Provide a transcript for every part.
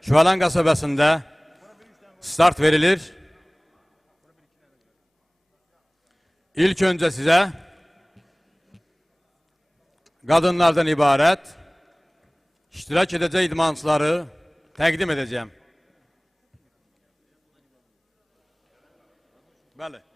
Şüvələn qəsəbəsində start verilir. İlk öncə sizə qadınlardan ibarət iştirak edəcək idmançıları təqdim edəcəyim. Bəli.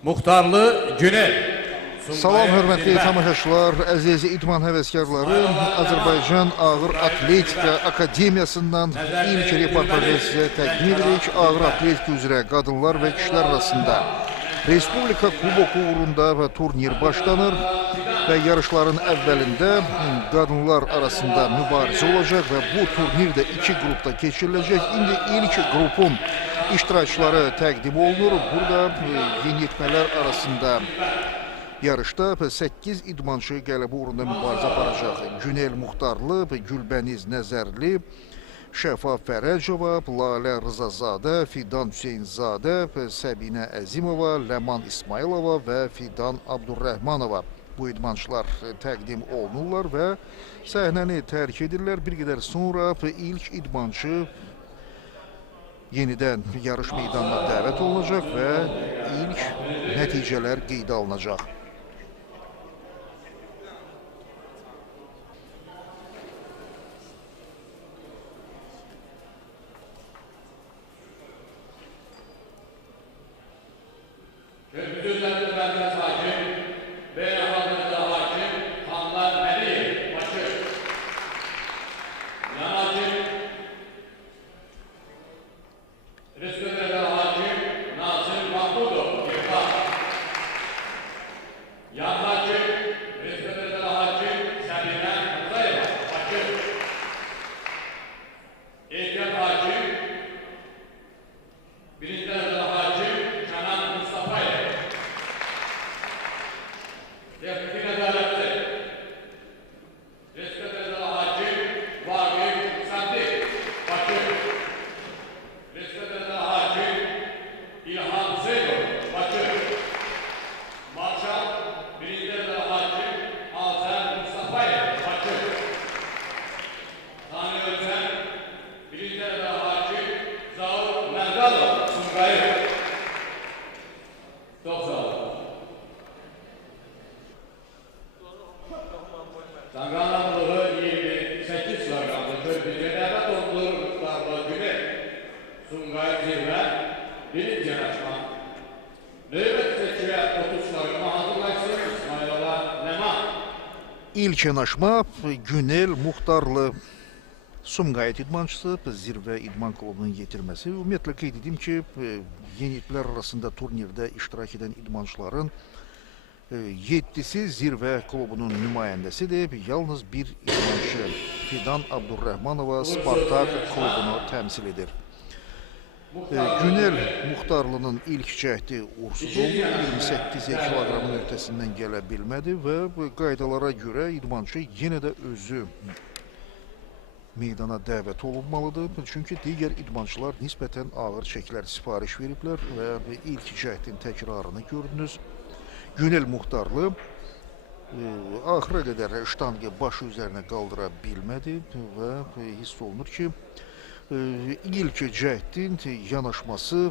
Muxtarlı Günel. Salam hörmətli tamaşaçılar, əziz idman həvəskarları, Azərbaycan Ağır Atletika Akademiyasından ilk reportajı sizə təqdim edirik. Ağır atletika üzrə qadınlar və kişilər arasında Respublika Kuboku uğrunda və turnir başlanır və yarışların əvvəlində qadınlar arasında mübarizə olacaq və bu turnirdə iki qrupda keçiriləcək. İndi ilk qrupun iştirakçıları təqdim olunur. Burada yeniyetmələr arasında yarışda 8 idmançı qələbə uğrunda mübarizə aparacaq. Günel Muxtarlı, Gülbəniz Nəzərli, Şəfa Fərəcova, Lalə Rızazadə, Fidan Hüseynzadə, Səbinə Əzimova, Ləman İsmailova və Fidan Abdurrəhmanova. Bu idmançılar təqdim olunurlar və səhnəni tərk edirlər. Bir qədər sonra ilk idmançı yenidən yarış meydanına dəvət olunacaq və ilk nəticələr qeydə alınacaq. İlk yanaşma Günel Muxtarlı Sumqayıt idmançısı zirvə idman klubunun yetirməsi. Ümumiyyətlə qeyd edeyim ki, yeniyetmələr arasında turnirdə iştirak edən idmançıların 7'si zirvə klubunun nümayəndəsidir. Yalnız bir idmançı Fidan Abdurrəhmanova Spartak klubunu təmsil edir. Günel Muxtarlının ilk cəhdi uğursuz oldu. 28 kilogramın ötəsindən gələ bilmədi və qaydalara görə idmançı yenə də özü meydana dəvət olunmalıdır. Çünki digər idmançılar nisbətən ağır çəkilər sifariş veriblər və ilk cəhdin təkrarını gördünüz. Günel Muxtarlı axıra qədər ştanqı başı üzərinə qaldıra bilmədi və hiss olunur ki, ilk cəhdin yanaşması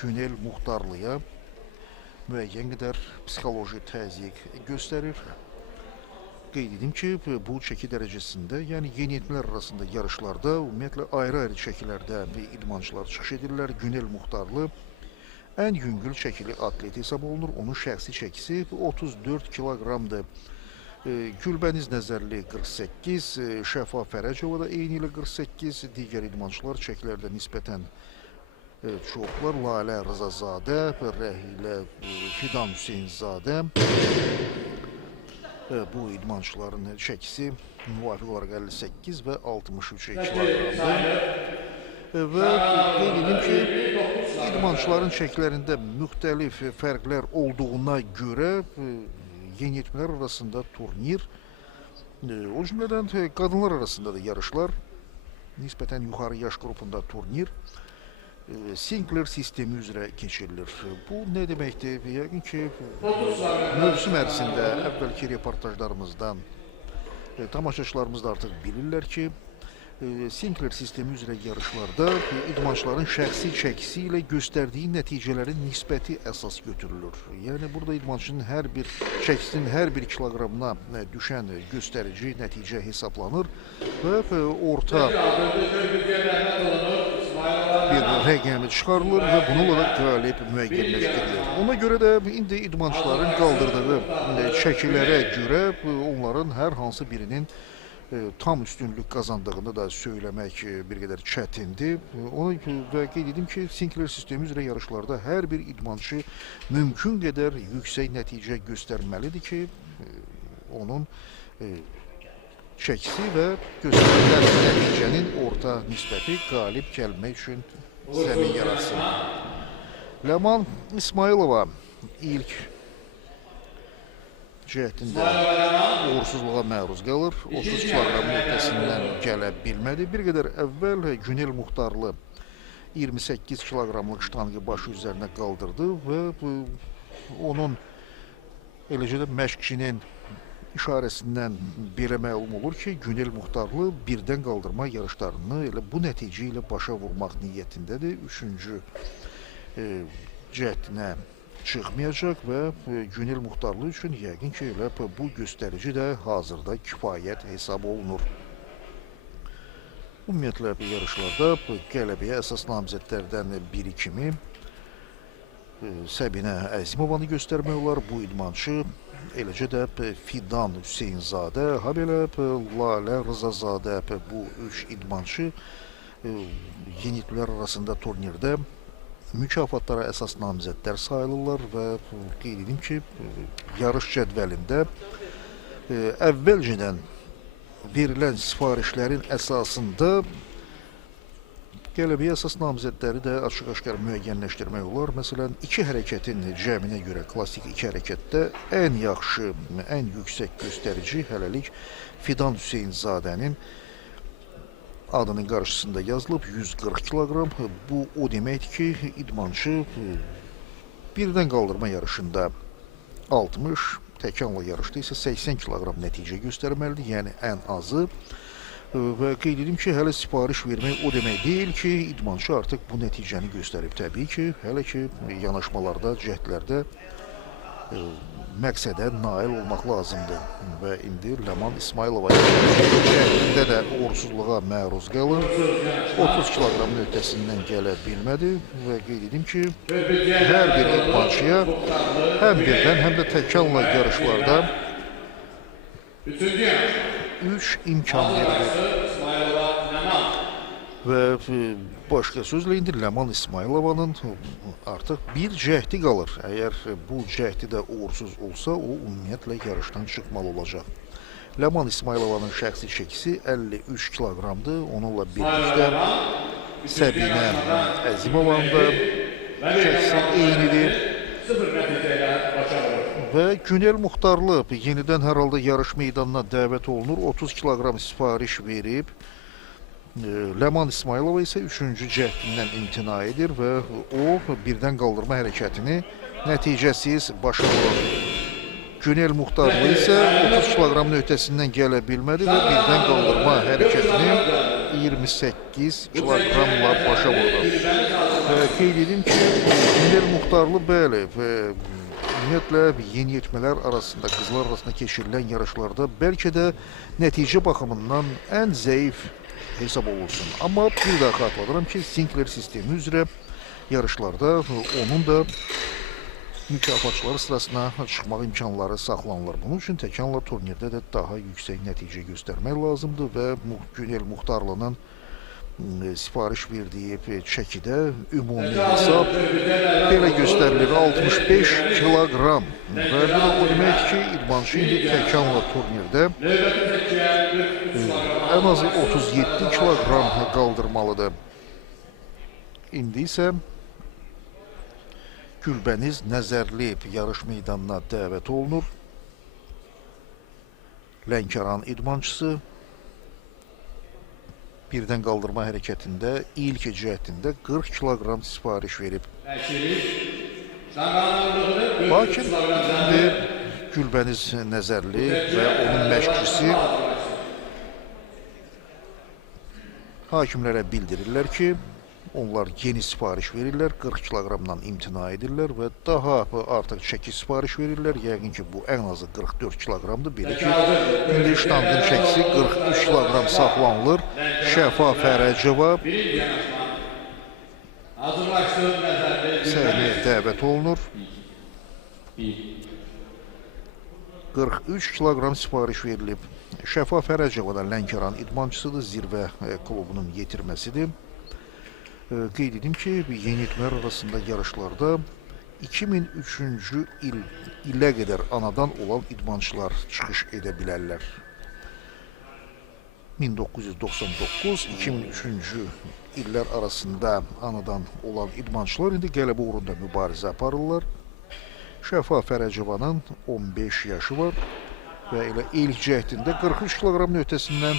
Günel Muxtarlıya müəyyən qədər psixoloji təzyiq göstərir. Qeyd edim ki, bu çəki dərəcəsində, yəni yeniyetmələr arasında yarışlarda ümumiyyətlə ayrı-ayrı çəkilərdə idmançılar çıxış edirlər. Günel Muxtarlı ən yüngül çəkili atlet hesab olunur. Onun şəxsi çəkisi 34 kiloqramdır. Gülbəniz Nəzərli 48, Şəfa Fərəcova da eyni ilə 48, digər idmançılar çəkilərdə nisbətən çoxlar. Lalə Rızazadə, Rəhilə Fidan Hüseynzadə. Bu idmançıların çəkisi müvafiq olaraq 58 və 63 kiloqramdır. Və qeyd edim ki, idmançıların çəkilərində müxtəlif fərqlər olduğuna görə yeniyetmələr arasında turnir, o cümlədən qadınlar arasında da yarışlar, nisbətən yuxarı yaş qrupunda turnir Sinclair sistemi üzrə keçirilir. Bu nə deməkdir? Yəqin ki, mövsüm ərzində əvvəlki reportajlarımızdan tamaşaçılarımız da artıq bilirlər ki, Sinclair sistemi üzrə yarışlarda idmançıların şəxsi çəkisi ilə göstərdiyi nəticələrin nisbəti əsas götürülür. Yəni, burada idmançının hər bir çəkisinin hər bir kiloqramına düşən göstərici nəticə hesablanır və orta bir rəqəmi çıxarılır və bununla da qalib müəyyənləşdirilir. Ona görə də indi idmançıların qaldırdığı çəkilərə görə onların hər hansı birinin tam üstünlük qazandığını da söyləmək bir qədər çətindir. Və qeyd edim ki, Sinclair sistemi üzrə yarışlarda hər bir idmançı mümkün qədər yüksək nəticə göstərməlidir ki, onun çəkisi və göstərilən nəticənin orta nisbəti qalib gəlmək üçün zəmin yaratsın. Ləman İsmailova ilk cəhətində uğursuzluğa məruz qalır. 30 kiloqram öhdəsindən gələ bilmədi. Bir qədər əvvəl Günel Muxtarlı 28 kiloqramlıq ştanqı başı üzərinə qaldırdı və onun eləcə də məşqçinin işarəsindən belə məlum olur ki, Günel Muxtarlı birdən qaldırma yarışlarını elə bu nəticə ilə başa vurmaq niyyətindədir. Üçüncü cəhdinə çıxmayacaq və Günel Muxtarlı üçün yəqin ki, elə bu göstərici də hazırda kifayət hesab olunur. Ümumiyyətlə, yarışlarda qələbəyə əsas namizədlərdən biri kimi Səbinə Əzimovanı göstərmək olar. Bu idmançı eləcə də Fidan Hüseynzadə, habelə Lalə Rızazadə, bu üç idmançı yeniyetmələr arasında turnirdə mükafatlara əsas namizədlər sayılırlar və qeyd edim ki, yarış cədvəlində əvvəlcədən verilən sifarişlərin əsasında qələbəyə əsas namizədləri də açıq-aşkar müəyyənləşdirmək olar. Məsələn, iki hərəkətin cəminə görə, klassik iki hərəkətdə ən yaxşı, ən yüksək göstərici hələlik Fidan Hüseynzadənin adının qarşısında yazılıb 140 kiloqram. Bu o deməkdir ki, idmançı birdən qaldırma yarışında 60, təkanla yarışda isə 80 kiloqram nəticə göstərməlidir, yəni ən azı. Və qeyd edim ki, hələ sipariş vermək o demək deyil ki, idmançı artıq bu nəticəni göstərib. Təbii ki, hələ ki, yanaşmalarda, cəhdlərdə məqsədə nail olmaq lazımdır. Və indi Ləman İsmailova cəhdində də uğursuzluğa məruz qalır. 30 kiloqramın öhdəsindən gələ bilmədi və qeyd edim ki, hər bir idmançıya həm birdən, həm də təkanla yarışlarda 3 imkan verilir. Və başqa sözlə indi Ləman İsmailovanın artıq bir cəhdi qalır. Əgər bu cəhdi də uğursuz olsa, o ümumiyyətlə yarışdan çıxmalı olacaq. Ləman İsmailovanın şəxsi çəkisi 53 kiloqramdır. Onunla birlikdə Səbinə Əzimovanın da çəkisi eynidir. Və Günel Muxtarlı yenidən hər halda yarış meydanına dəvət olunur. 30 kiloqram sipariş verib. Ləman İsmailova isə 3-cü cəhdindən imtina edir və o birdən qaldırma hərəkətini nəticəsiz başa vurur. Günel Muxtarlı isə 30 kiloqramın öhdəsindən gələ bilmədi və birdən qaldırma hərəkətini 28 kiloqramla başa vurdu. Qeyd edim ki, Günel Muxtarlı bəli və ümumiyyətlə yeniyetmələr arasında, qızlar arasında keçirilən yarışlarda bəlkə də nəticə baxımından ən zəif hesab olunsun. Amma bir daha xatırladıram ki, Sinclair sistemi üzrə yarışlarda onun da mükafatçıları sırasına çıxmaq imkanları saxlanılır. Bunun üçün təkanla turnirdə də daha yüksək nəticə göstərmək lazımdır və Günel Muxtarlının sipariş verdiyi çəkidə ümumi hesab belə göstərilir, 65 kiloqram. Və bu da o deməkdir ki, idmançı indi təkanla turnirdə ən azı 37 kiloqram qaldırmalıdır. İndi isə Gülbəniz Nəzərli yarış meydanına dəvət olunur. Lənkəran idmançısı birdən qaldırma hərəkətində ilk cəhətində 40 kiloqram sifariş verib. Lakin indi Gülbəniz Nəzərli və onun məşqçisi hakimlərə bildirirlər ki, onlar yeni sifariş verirlər, 40 kiloqramdan imtina edirlər və daha artıq çəki sifariş verirlər. Yəqin ki, bu ən azı 44 kiloqramdır. Belə ki, indi ştangın çəkisi 43 kiloqram saxlanılır. Şəfa Fərəcova səhnəyə dəvət olunur. 43 kiloqram sifariş verilib. Şəfa Fərəcova da Lənkəran idmançısıdır, zirvə klubunun yetirməsidir. Qeyd edim ki, yeniyetmələr arasında yarışlarda 2003-cü ilə qədər anadan olan idmançılar çıxış edə bilərlər. 1999-2003-cü illər arasında anadan olan idmançılar indi qələbə uğrunda mübarizə aparırlar. Şəfa Fərəcovanın 15 yaşı var və elə ilk cəhdində 43 kiloqramın ötəsindən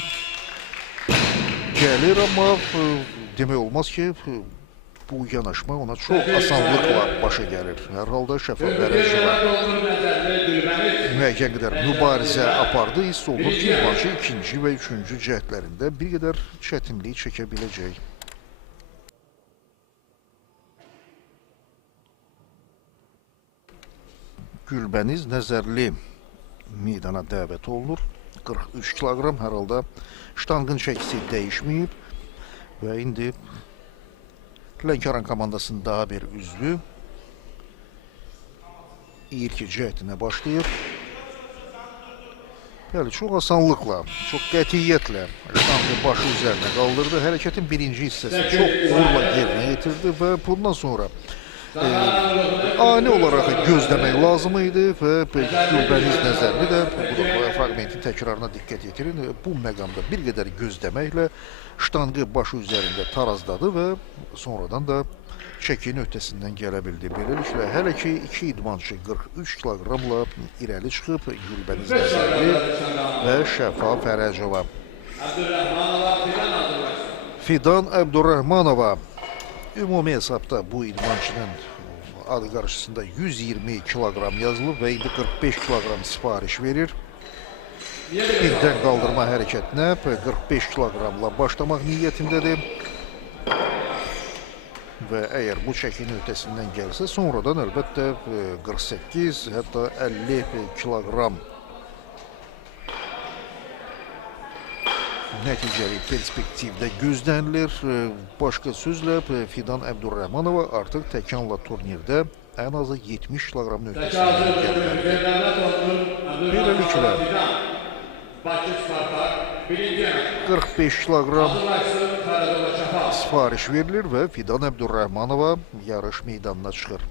gəlir, amma demək olmaz ki, bu yanaşma ona çox asanlıqla başa gəlir. Hər halda Şəfa Fərəcova müəyyən qədər mübarizə apardı. Hiss olunur ki, idmançı ikinci və üçüncü cəhdlərində bir qədər çətinlik çəkə biləcək. Gülbəniz Nəzərli meydana dəvət olunur. 43 kiloqram, hər halda ştangın çəkisi dəyişməyib və indi Lənkəran komandasının daha bir üzvü ilk cəhdinə başlayır. Bəli, çox asanlıqla, çox qətiyyətlə ştangı başı üzərinə qaldırdı. Hərəkətin birinci hissəsini çox uğurla yerinə yetirdi və bundan sonra ani olaraq gözləmək lazım idi və Gülbəniz Nəzərli də bu fragmentin təkrarına diqqət yetirin. Bu məqamda bir qədər gözləməklə ştangı başı üzərində tarazladı və sonradan da çəkinin öhdəsindən gələ bildi. Beləliklə, hələ ki, iki idmançı 43 kiloqramla irəli çıxıb Gülbəniz Nəzərli və Şəfa Fərəcova. Fidan Əbdurrəhmanova ümumi hesabda bu idmançının adı qarşısında 120 kiloqram yazılıb və indi 45 kiloqram sifariş verir. Birdən qaldırma hərəkətinə 45 kiloqramla başlamaq niyyətindədir. Və əgər bu çəkinin öhdəsindən gəlsə, sonradan əlbəttə 48, hətta 50 kiloqram nəticəli perspektivdə gözlənilir. Başqa sözlə, Fidan Əbdurrəhmanova artıq təkanla turnirdə ən azı 70 kiloqramın öhdəsindən gəlməlidir. Beləliklə, 45 kiloqram sifariş verilir və Fidan Əbdurrəhmanova yarış meydanına çıxır.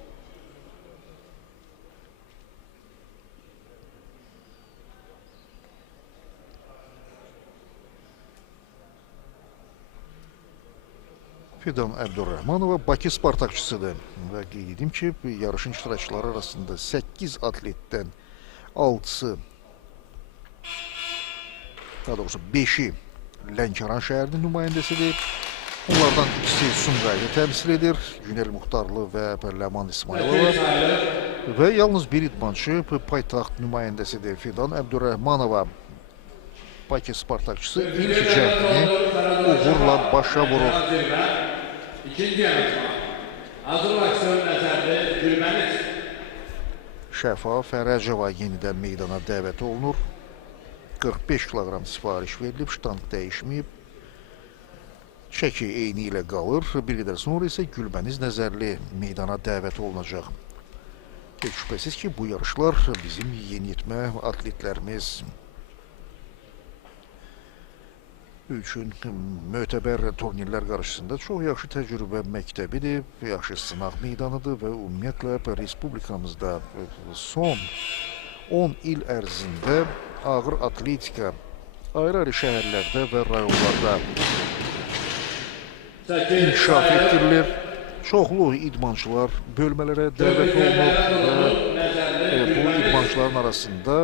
Fidan Əbdurrəhmanova Bakı Spartakçısıdır və qeyd edim ki, yarışın iştirakçıları arasında 8 atletdən 6-sı, daha doğrusu 5-i Lənkəran şəhərinin nümayəndəsidir. Onlardan ikisi Sumqayıtı təmsil edir, Günel Muxtarlı və Ləman İsmailova və yalnız bir idmançı paytaxt nümayəndəsidir. Fidan Əbdurrəhmanova Bakı Spartakçısı ilk cəhdini uğurla başa vurur. Şəfa Fərəcova yenidən meydana dəvət olunur. 45 kiloqram sifariş verilib, ştang dəyişməyib. Çəki eyni ilə qalır. Bir qədər sonra isə Gülbəniz Nəzərli meydana dəvət olunacaq. Heç şübhəsiz ki, bu yarışlar bizim yeniyetmə atletlərimiz üçün mötəbər turnirlər qarşısında çox yaxşı təcrübə məktəbidir, yaxşı sınaq meydanıdır və ümumiyyətlə Respublikamızda son 10 il ərzində ağır atletika ayrı-ayrı şəhərlərdə və rayonlarda inkişaf etdirilir. çoxlu idmançılar bölmələrə dəvət olunub və bu idmançıların arasında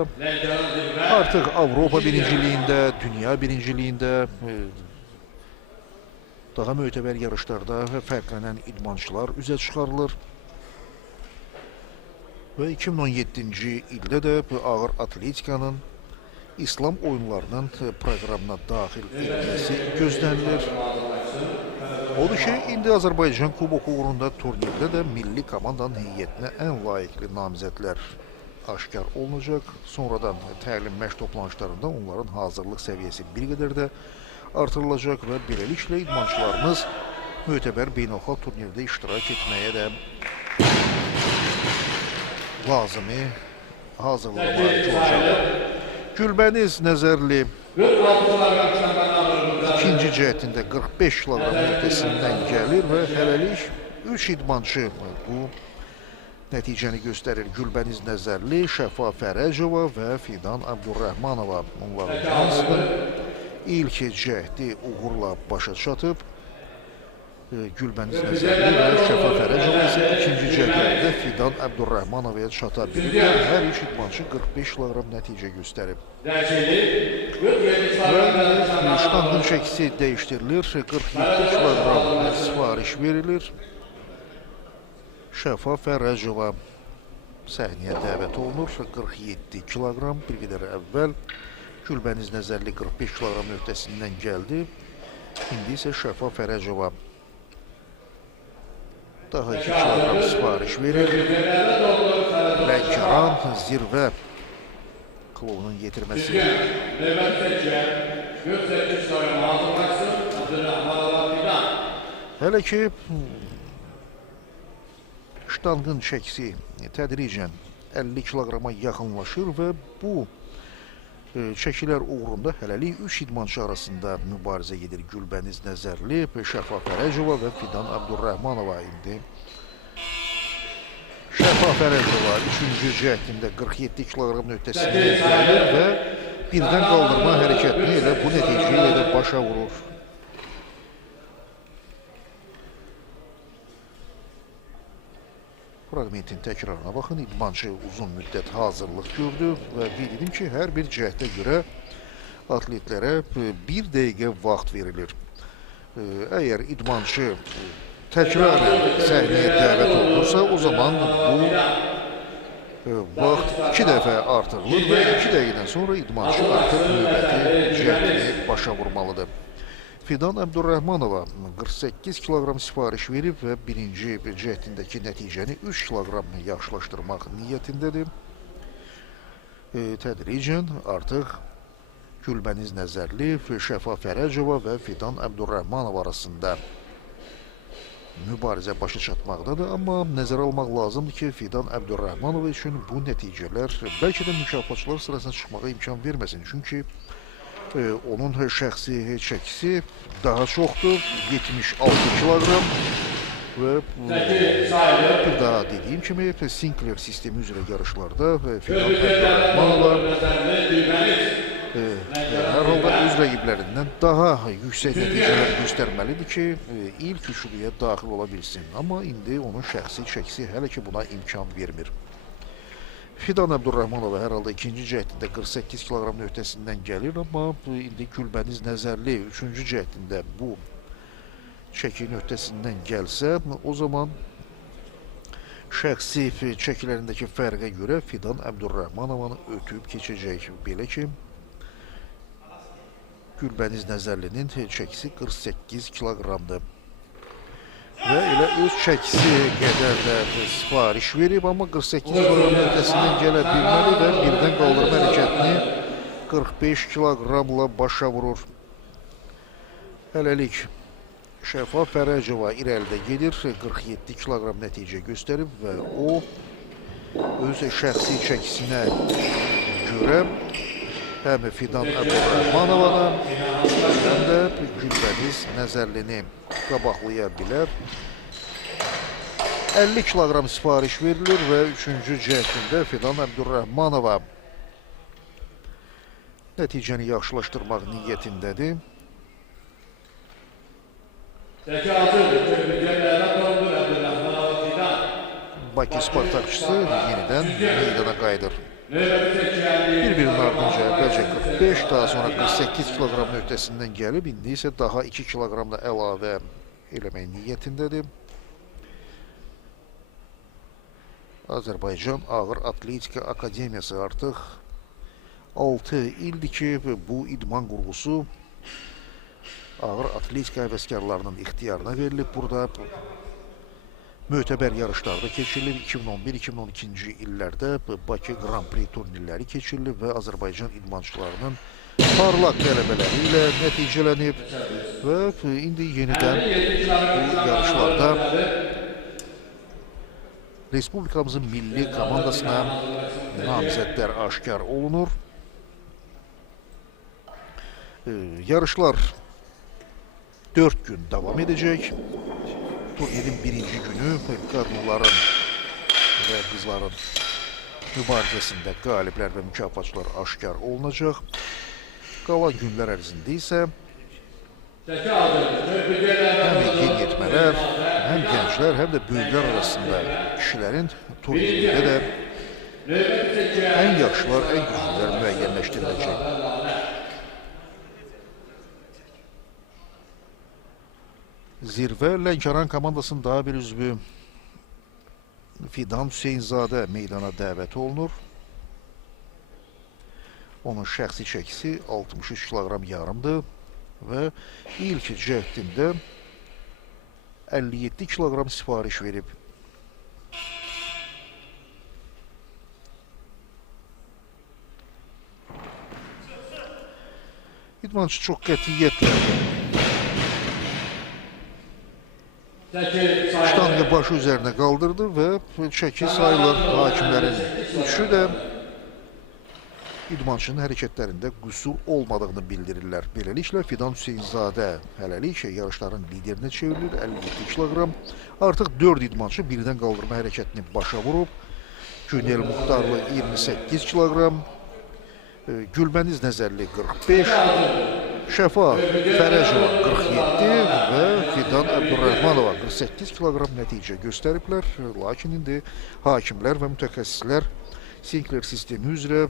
artıq Avropa birinciliyində, dünya birinciliyində, daha mötəbər yarışlarda fərqlənən idmançılar üzə çıxarılır. Və 2017-ci ildə də ağır atletikanın İslam oyunlarının proqramına daxil edilməsi gözlənilir. Odur ki, indi Azərbaycan Kuboku uğrunda turnirdə də milli komandanın heyətinə ən layiqli namizədlər aşkar olunacaq. Sonradan təlim məşq toplanışlarında onların hazırlıq səviyyəsi bir qədər də artırılacaq və beləliklə idmançılarımız mötəbər beynəlxalq turnirdə iştirak etməyə də lazımi hazırlığa malik olacaq. Gülbəniz Nəzərli ikinci cəhətində 45 kiloqram ötəsindən gəlir və hələlik 3 idmançı bu nəticəni göstərir. Gülbəniz Nəzərli, Şəfa Fərəcova və Fidan Abdurrəhmanova. Onların hamısının ilk cəhdi uğurla başa çatıb. Gülbəniz Nəzərli və Şəfa Fərəcova isə ikinci cəhətlərdə Fidan Abdurrəhmanovaya çata bilirlər. Hər üç idmançı 45 kiloqram nəticə göstərib. Və ştangın çəkisi dəyişdirilir. 47 kiloqram sifariş verilir. Şəfa Fərəcova səhnəyə dəvət olunur. 47 kiloqram bir qədər əvvəl Gülbəniz Nəzərli 45 kiloqram öhdəsindən gəldi. İndi isə Şəfa Fərəcova daha 2 kiloqram sifariş verir. Lənkəran zirvə klubunun yetirməsi. Hələ ki ştangın çəkisi tədricən 50 kiloqrama yaxınlaşır və bu çəkilər uğrunda hələlik 3 idmançı arasında mübarizə gedir. Gülbəniz Nəzərli, Şəfa Fərəcova və Fidan Abdurrəhmanova indi. Şəfa Fərəcova 3-cü cəhdində 47 kiloqram öhdəsində gəlir və birdən qaldırma hərəkətini elə bu nəticə ilə də başa vurur. Fragmentin təkrarına baxın, idmançı uzun müddət hazırlıq gördü və qeyd edim ki, hər bir cəhdə görə atletlərə 1 dəqiqə vaxt verilir. Əgər idmançı təkrar səhnəyə dəvət olunursa, o zaman bu vaxt 2 dəfə artırılır və 2 dəqiqədən sonra idmançı artıq növbəti cəhdini başa vurmalıdır. Fidan Abdurrəhmanova 48 kiloqram sifariş verib və birinci cəhdindəki nəticəni 3 kiloqram yaxşılaşdırmaq niyyətindədir. Tədricən artıq Gülbəniz Nəzərli, Şəfa Fərəcova və Fidan Abdurrəhmanova arasında mübarizə başa çatmaqdadır. Amma nəzərə almaq lazımdır ki, Fidan Abdurrəhmanova üçün bu nəticələr bəlkə də mükafatçılar sırasına çıxmağa imkan verməsin. Çünki onun şəxsi çəkisi daha çoxdur, 76 kiloqram və bir daha dediyim kimi Sinclair sistemi üzrə yarışlarda Fidan Abdurrəhmanova hər halda öz rəqiblərindən daha yüksək nəticələr göstərməlidir ki, ilk üçlüyə daxil ola bilsin. Amma indi onun şəxsi çəkisi hələ ki buna imkan vermir. Fidan Abdurrəhmanova hər halda ikinci cəhdində 48 kiloqram öhdəsindən gəlir, amma indi Gülbəniz Nəzərli 3-cü cəhdində bu çəkinin öhdəsindən gəlsə, o zaman şəxsi çəkilərindəki fərqə görə Fidan Abdurrəhmanovanı ötüb keçəcək. Belə ki, Gülbəniz Nəzərlinin çəkisi 48 kiloqramdır. Və elə öz çəkisi qədər də sifariş verib, amma 48 kiloqram öhdəsindən gələ bilməli və birdən qaldırma hərəkətini 45 kiloqramla başa vurur. Hələlik Şəfa Fərəcova irəlidə gedir, 47 kiloqram nəticə göstərib və o öz şəxsi çəkisinə görə həm Fidan Abdurrəhmanovanı, həm də Gülbəniz Nəzərlini qabaqlaya bilər. 50 kiloqram sifariş verilir və 3-cü cəhdində Fidan Abdurrəhmanova nəticəni yaxşılaşdırmaq niyyətindədir. Bakı Spartakçısı yenidən meydana qayıdır. Bir-birinin ardınca əvvəlcə 45, daha sonra 48 kiloqram öhdəsindən gəlib, indi isə daha 2 kiloqramla əlavə eləmək niyyətindədir. Azərbaycan Ağır Atletika Akademiyası artıq 6 ildir ki, bu idman qurğusu ağır atletika həvəskarlarının ixtiyarına verilib. Burada mötəbər yarışlarda keçirilib. 2011-2012-ci illərdə Bakı Grand Prix turnirləri keçirilib və Azərbaycan idmançılarının parlaq qələbələri ilə nəticələnib və indi yenidən bu yarışlarda Respublikamızın milli komandasına namizədlər aşkar olunur. Yarışlar 4 gün davam edəcək. Turnirin birinci günü qadınların və qızların mübarizəsində qaliblər və mükafatçılar aşkar olunacaq. Qalan günlər ərzində isə həm yeniyetmələr, həm gənclər, həm də böyüklər arasında kişilərin turnirində də ən yaxşılar, ən güclülər müəyyənləşdiriləcək. Zirvə Lənkəran komandasının daha bir üzvü Fidan Hüseynzadə meydana dəvət olunur. Onun şəxsi çəkisi 63 kiloqram yarımdır və ilk cəhdində 57 kiloqram sifariş verib. İdmançı çox qətiyyətlə ştanga başı üzərinə qaldırdı və çəki sayılır. Hakimlərin üçü də idmançının hərəkətlərində qüsur olmadığını bildirirlər. Beləliklə, Fidan Hüseynzadə hələlik yarışların liderinə çevrilir, 57 kiloqram. Artıq 4 idmançı birdən qaldırma hərəkətini başa vurub. Günel Muxtarlı 28 kiloqram, Gülməniz Nəzərli 45, Şəfa Fərəcova 47 və Fidan Əbdurrahmanova 48 kiloqram nəticə göstəriblər. Lakin indi hakimlər və mütəxəssislər Sinkler sistemi üzrə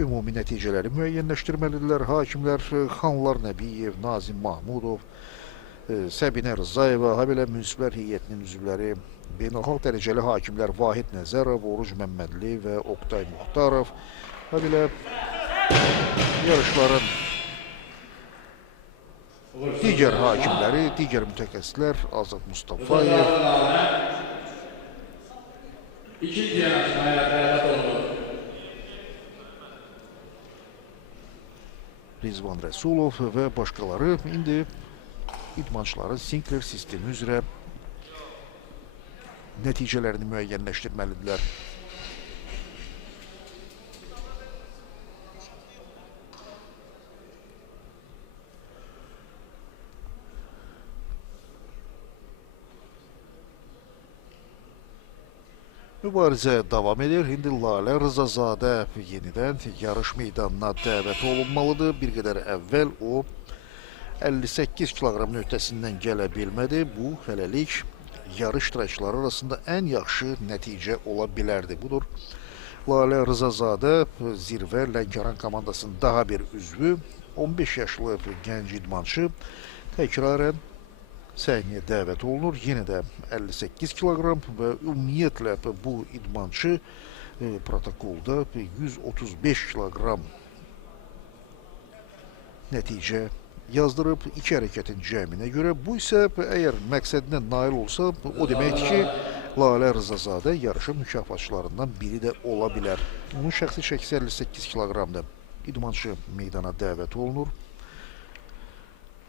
ümumi nəticələri müəyyənləşdirməlidirlər. Hakimlər Xanlar Nəbiyev, Nazim Mahmudov, Səbinə Rızayeva, habelə münsiflər heyətinin üzvləri, beynəlxalq dərəcəli hakimlər Vahid Nəzərov, Oruc Məmmədli və Oqtay Muxtarov, habelə yarışların digər hakimləri, digər mütəxəssislər Azad Mustafayev, Rizvan Rəsulov və başqaları indi idmançıların Sinkler sistemi üzrə nəticələrini müəyyənləşdirməlidirlər. Mübarizə davam edir. İndi Lalə Rızazadə yenidən yarış meydanına dəvət olunmalıdır. Bir qədər əvvəl o 58 kiloqram öhdəsindən gələ bilmədi. Bu, hələlik yarış iştirakçıları arasında ən yaxşı nəticə ola bilərdi. Budur, Lalə Rızazadə Zirvə Lənkəran komandasının daha bir üzvü, 15 yaşlı gənc idmançı təkrarən səhniyə dəvət olunur. Yenə də 58 kiloqram və ümumiyyətlə bu idmançı protokolda 135 kiloqram nəticə yazdırıb iki hərəkətin cəminə görə. Bu isə əgər məqsədinə nail olsa, o deməkdir ki, Lalə Rızazadə yarışın mükafatçılarından biri də ola bilər. Onun şəxsi çəkisi 58 kiloqramdır. İdmançı meydana dəvət olunur.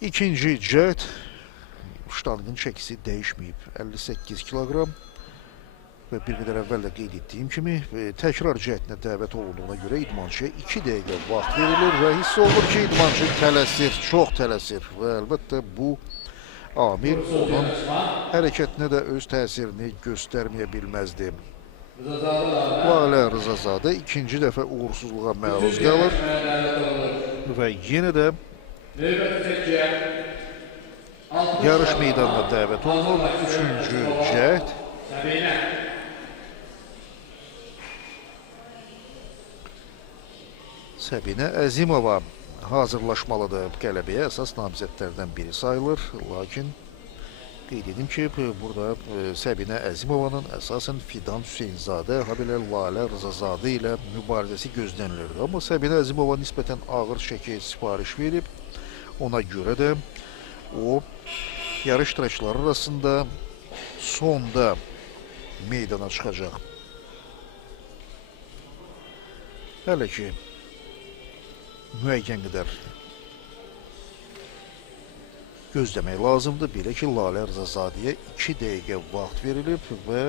İkinci cəhd, ştangın çəkisi dəyişməyib, 58 kiloqram və bir qədər əvvəl də qeyd etdiyim kimi təkrar cəhdinə dəvət olunduğuna görə idmançıya 2 dəqiqə vaxt verilir və hiss olunur ki, idmançı tələsir, çox tələsir və əlbəttə bu amil onun hərəkətinə də öz təsirini göstərməyə bilməzdi. Lalə Rızazadə ikinci dəfə uğursuzluğa məruz qalır və yenə də yarış meydanına dəvət olunur. Üçüncü cəhd Səbinə Əzimova hazırlaşmalıdır. Qələbəyə əsas namizədlərdən biri sayılır. Lakin qeyd edim ki, burada Səbinə Əzimovanın əsasən Fidan Hüseynzadə, habelə Lalə Rızazadə ilə mübarizəsi gözlənilirdi. Amma Səbinə Əzimova nisbətən ağır şəkil sifariş verib. Ona görə də o yarış iştirakçıları arasında sonda meydana çıxacaq. Hələ ki müəyyən qədər gözləmək lazımdır. Belə ki, Lalə Rızazadəyə 2 dəqiqə vaxt verilib və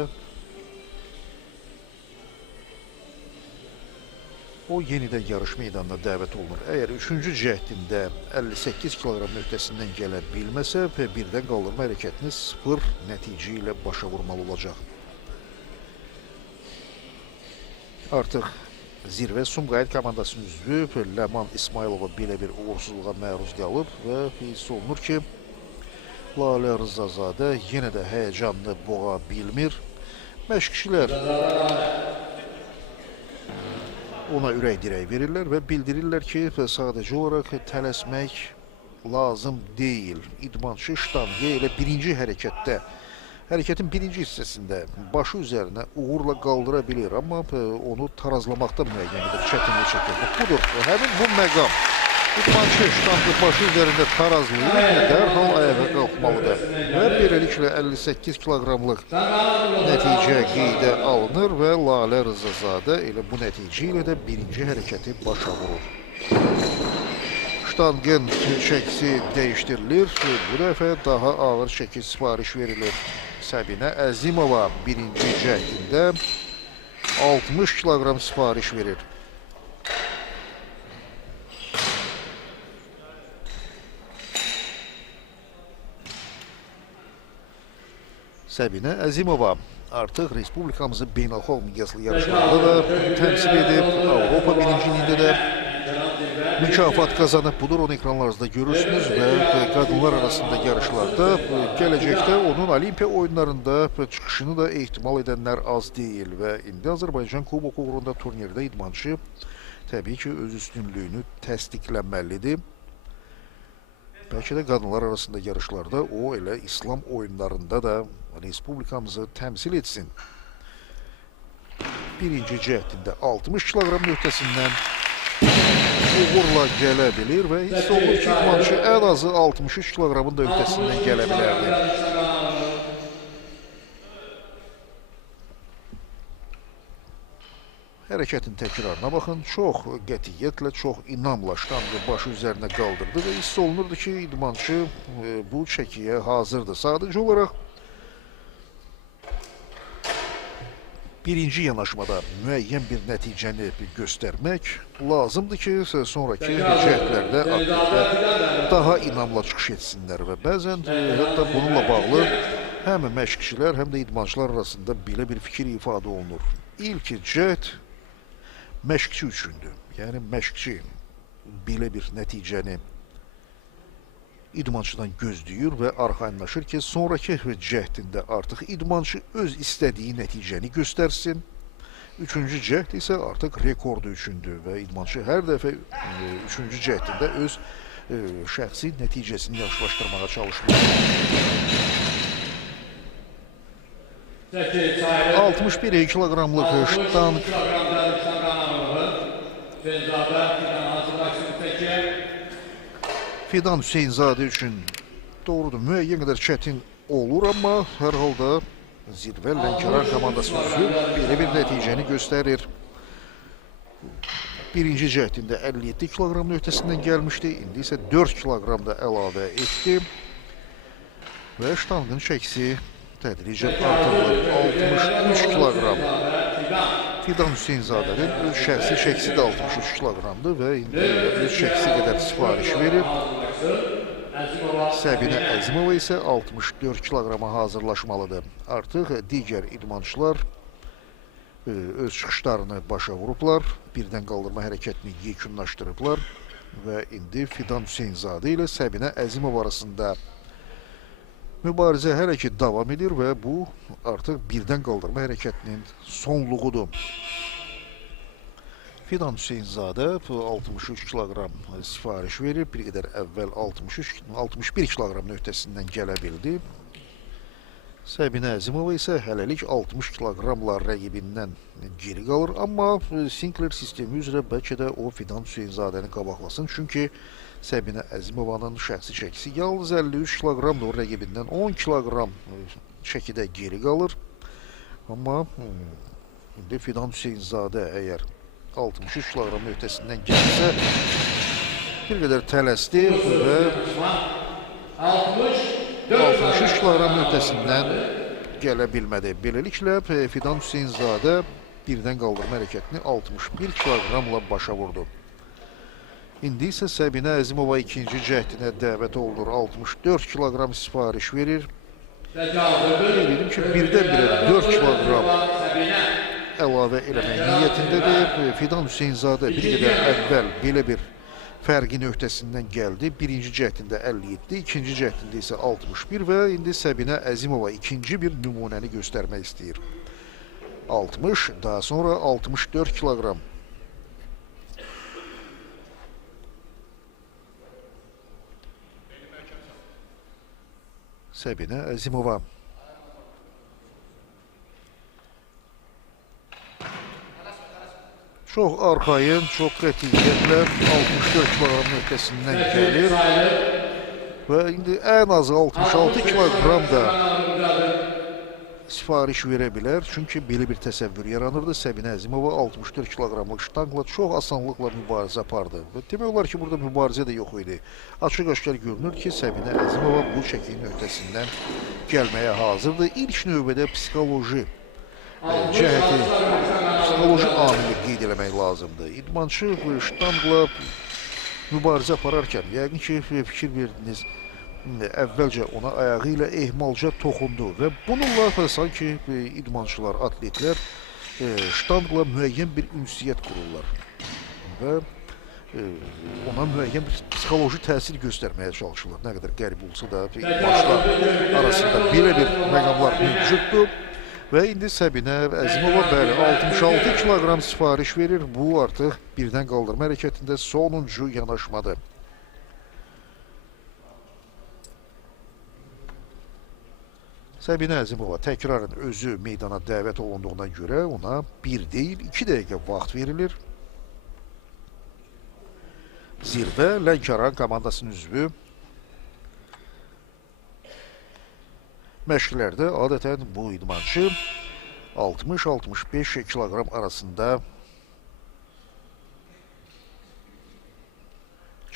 o yenidən yarış meydanına dəvət olunur. Əgər 3-cü cəhdində 58 kiloqram nöqtəsindən gələ bilməsə, birdən qaldırma hərəkətini 0 nəticə ilə başa vurmalı olacaq. Artıq Zirvə Sumqayıt komandasının üzvü Ləman İsmailova belə bir uğursuzluğa məruz qalıb və hiss olunur ki, Lalə Rızazadə yenə də həyəcanını boğa bilmir. Məşqçilər ona ürək dirək verirlər və bildirirlər ki, sadəcə olaraq tələsmək lazım deyil. İdmançı ştanqı elə birinci hərəkətdə, hərəkətin birinci hissəsində başı üzərinə uğurla qaldıra bilir, amma onu tarazlamaqda müəyyən qədər çətinlik çəkir. Budur, həmin bu məqam. İdmançı ştanqı başı üzərində tarazlayıb, dərhal ayağa qalxmalıdır və beləliklə 58 kiloqramlıq nəticə qeydə alınır və Lalə Rızazadə elə bu nəticə ilə də birinci hərəkəti başa vurur. Ştanqın çəkisi dəyişdirilir, bu dəfə daha ağır çəki sifariş verilir. Səbinə Əzimova birinci cəhdində 60 kiloqram sifariş verir. Səbinə Əzimova artıq Respublikamızı beynəlxalq miqyaslı yarışlarda da təmsil edib, Avropa birinciliyində də mükafat qazanıb. Budur, onu ekranlarınızda görürsünüz və qadınlar arasında yarışlarda gələcəkdə onun Olimpiya oyunlarında çıxışını da ehtimal edənlər az deyil və indi Azərbaycan Kubok uğrunda turnirdə idmançı təbii ki, öz üstünlüyünü təsdiqlənməlidir. Bəlkə də qadınlar arasında yarışlarda o elə İslam oyunlarında da Respublikamızı təmsil etsin. Birinci cəhdində 60 kiloqram nöqtəsindən uğurla gələ bilir və hiss olunur ki, idmançı ən azı 63 kiloqramın da öhdəsindən gələ bilərdi. Hərəkətin təkrarına baxın, çox qətiyyətlə, çox inamla ştanqı başı üzərinə qaldırdı və hiss olunurdu ki, idmançı bu çəkiyə hazırdır. Sadəcə olaraq birinci yanaşmada müəyyən bir nəticəni göstərmək lazımdır ki, sonraki cəhdlərdə aktivdə daha inamla çıxış etsinlər və bəzən hətta bununla bağlı həm məşqçilər, həm də idmançılar arasında belə bir fikir ifadə olunur. İlk cəhd məşqçi üçündür. Yəni, məşqçi belə bir nəticəni idmançıdan gözləyir və arxayınlaşır ki, sonraki cəhdində artıq idmançı öz istədiyi nəticəni göstərsin. Üçüncü cəhd isə artıq rekordu üçündür və idmançı hər dəfə üçüncü cəhdində öz şəxsi nəticəsini yaxşılaşdırmağa çalışmalıdır. 61 kiloqramlıq ştanq Fidan Hüseynzadə üçün doğrudur, müəyyən qədər çətin olur, amma hər halda Zirvə Lənkəran komandasının üzvü belə bir nəticəni göstərir. Birinci cəhdində 57 kiloqram nöqtəsindən gəlmişdi, indi isə 4 kiloqram da əlavə etdi və ştanqın çəkisi tədricən artırılır. 63 kiloqram. Fidan Hüseynzadənin öz şəxsi çəkisi də 63 kiloqramdır və indi öz çəkisi qədər sifariş verir. Səbinə Əzimova isə 64 kiloqrama hazırlaşmalıdır. Artıq digər idmançılar öz çıxışlarını başa vurublar, birdən qaldırma hərəkətini Mübarizə hələ ki davam edir və bu artıq birdən qaldırma hərəkətinin sonluğudur. Fidan Hüseynzadə 63 kiloqram sifariş verir. Bir qədər əvvəl 61 kiloqramın öhdəsindən gələ bildi. Səbinə Əzimova isə hələlik 60 kiloqramla rəqibindən geri qalır. Amma Sinclair sistemi üzrə bəlkə də o Fidan Hüseynzadəni qabaqlasın. Çünki Səbinə Əzimovanın şəxsi çəkisi yalnız 53 kiloqramdır. O rəqibindən 10 kiloqram çəkidə geri qalır. Amma indi Fidan Hüseynzadə əgər 63 kiloqramın öhdəsindən gəlsə bir qədər tələsdi və 63 kiloqramın öhdəsindən gələ bilmədi. Beləliklə Fidan Hüseynzadə birdən qaldırma hərəkətini 61 kiloqramla başa vurdu. İndi isə Səbinə Əzimova ikinci cəhdinə dəvət olunur. 64 kiloqram sifariş verir. Dedim ki, birdən-birə 4 kiloqram əlavə eləmək niyyətindədir. Fidan Hüseynzadə bir qədər əvvəl belə bir fərqin öhdəsindən gəldi. Birinci cəhdində 57, ikinci cəhdində isə 61 və indi Səbinə Əzimova ikinci bir nümunəni göstərmək istəyir. 60, daha sonra 64 kiloqram. Səbinə Əzimova. Çox arxayın, çox qətiyyətlə 64 kiloqramın öhdəsindən gəlir və indi ən azı 66 kiloqram da sifariş verə bilər. Çünki belə bir təsəvvür yaranırdı. Səbinə Əzimova 64 kiloqramlıq ştanqla çox asanlıqla mübarizə apardı. Demək olar ki, burada mübarizə də yox idi. Açıq-aşkar görünür ki, Səbinə Əzimova bu çəkinin öhdəsindən gəlməyə hazırdır. İlk növbədə psixoloji cəhəti, psixoloji amili qeyd eləmək lazımdır. İdmançı ştanqla mübarizə apararkən, yəqin ki, fikir verdiniz, əvvəlcə ona ayağı ilə ehmalca toxundu və bununla sanki idmançılar, atletlər ştanqla müəyyən bir ünsiyyət qururlar və ona müəyyən bir psixoloji təsir göstərməyə çalışırlar. Nə qədər qəribə olsa da idmançılar arasında belə bir məqamlar mövcuddur. Və indi Səbinə Əzimova 66 kiloqram sifariş verir. Bu artıq birdən qaldırma hərəkətində sonuncu yanaşmadır. Səbinə Əzimova təkrarən özü meydana dəvət olunduğuna görə ona 1 deyil, 2 dəqiqə vaxt verilir. Zirvə Lənkəran komandasının üzvü. Məşqlərdə adətən bu idmançı 60-65 kiloqram arasında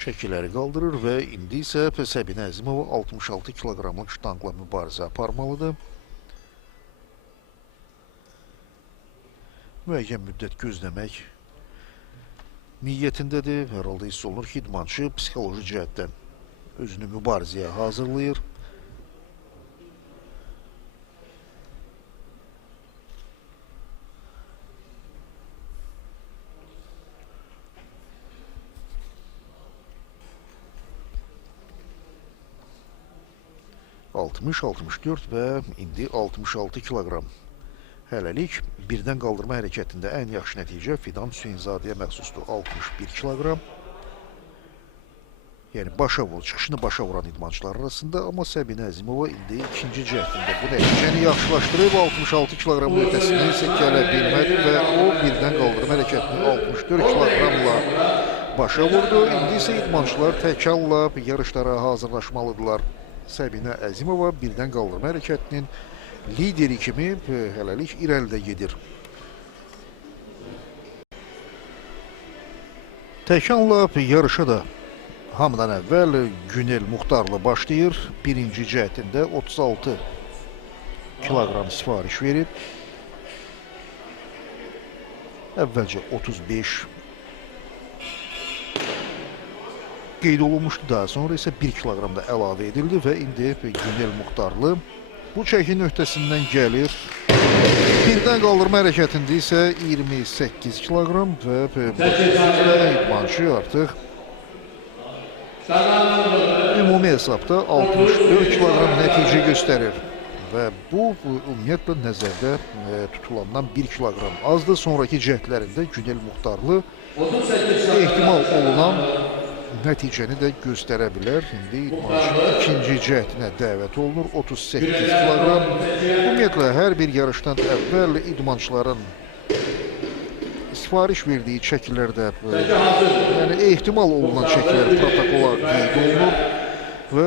çəkiləri qaldırır və indi isə Səbinə Əzimova 66 kiloqramlıq ştanqla mübarizə aparmalıdır. Müəyyən müddət gözləmək niyyətindədir. Hər halda hiss olunur ki, idmançı psixoloji cəhətdən özünü mübarizəyə hazırlayır. %60, 64 və indi 66 kiloqram. Hələlik birdən qaldırma hərəkətində ən yaxşı nəticə Fidan Hüseynzadəyə məxsusdur. 61 kiloqram. Yəni çıxışını başa vuran idmançılar arasında, amma Səbinə Əzimova indi ikinci cəhdində bu nəticəni yaxşılaşdırıb 66 kiloqramın öhdəsindən isə gələ bilmədi və o birdən qaldırma hərəkətini 64 kiloqramla başa vurdu. İndi isə idmançılar təkanla yarışlara hazırlaşmalıdırlar. Səbinə Əzimova birdən qaldırma hərəkətinin lideri kimi hələlik irəlidə gedir. Təkanla yarışa da hamıdan əvvəl Günel Muxtarlı başlayır. Birinci cəhdində 36 kiloqram sifariş verib. Əvvəlcə 35 qeyd olunmuşdu, daha sonra isə 1 kiloqram da əlavə edildi və indi Günel Muxtarlı bu çəkin öhdəsindən gəlir. Birdən qaldırma hərəkətində isə 28 kiloqram və idmançı artıq ümumi hesabda 64 kilogram nəticə göstərir. Və bu ümumiyyətlə nəzərdə tutulandan 1 kilogram azdır. Sonraki cəhdlərində Günel Muxtarlı ehtimal olunan nəticəni də göstərə bilər. İndi idmançı ikinci cəhdinə dəvət olunur. 38 kilogram. Ümumiyyətlə hər bir yarışdan əvvəl idmançıların sifariş verdiyi çəkilərdə yəni ehtimal olunan çəkilər protokola qeyd olunur və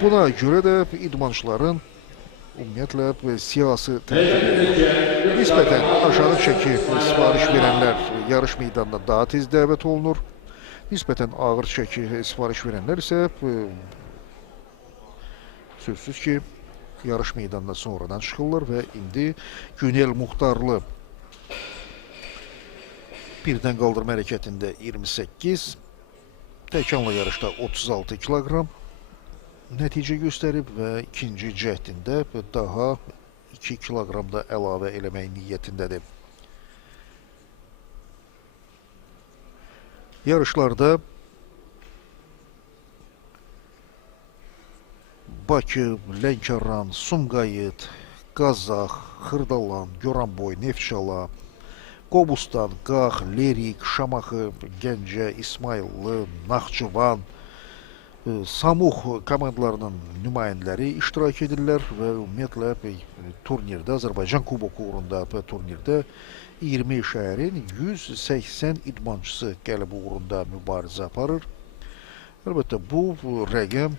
buna görə də idmançıların ümumiyyətlə siyasi tərtib nisbətən aşağı çəki sifariş verənlər yarış meydanına daha tez dəvət olunur. Nisbətən ağır çəki sifariş verənlər isə sözsüz ki, yarış meydanına sonradan çıxırlar və indi Günel Muxtarlı birdən qaldırma hərəkətində 28, təkanla yarışda 36 kilogram nəticə göstərib və ikinci cəhdində daha 2 kilogram da əlavə eləmək niyyətindədir. Yarışlarda Bakı, Lənkəran, Sumqayıt, Qazax, Xırdalan, Goranboy, Neftçala, Qobustan, Qax, Lerik, Şamaxı, Gəncə, İsmayıllı, Naxçıvan, Samux komandalarının nümayəndələri iştirak edirlər və ümumiyyətlə turnirdə, Azərbaycan Kuboku uğrunda turnirdə 20 şəhərin 180 idmançısı gəlib uğrunda mübarizə aparır. Əlbəttə, bu rəqəm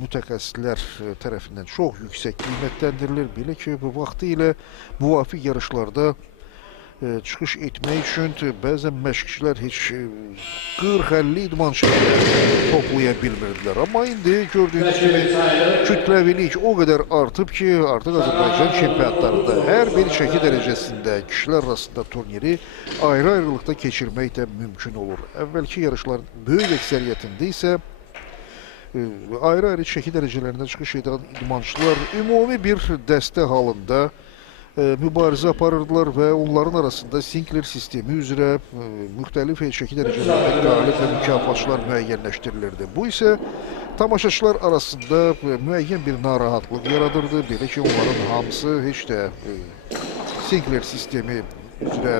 mütəxəssislər tərəfindən çox yüksək qiymətləndirilir. Belə ki, bu vaxtı ilə müvafiq yarışlarda çıxış etmək üçün bəzən məşqçilər heç 40-50 idmançıları toplaya bilmirdilər. Amma indi gördüyünüz kimi kütləvilik o qədər artıb ki, artıq Azərbaycan çempionatlarında hər bir çəki dərəcəsində kişilər arasında turniri ayrı-ayrılıqda keçirmək də mümkün olur. Əvvəlki yarışların böyük əksəriyyətində isə ayrı-ayrı çəki dərəcələrində çıxış edən idmançılar ümumi bir dəstə halında mübarizə aparırdılar və onların arasında Sinkler sistemi üzrə müxtəlif çəki dərəcələrində qalib və mükafatçılar müəyyənləşdirilirdi. Bu isə tamaşaçılar arasında müəyyən bir narahatlıq yaradırdı. Belə ki, onların hamısı heç də Sinkler sistemi üzrə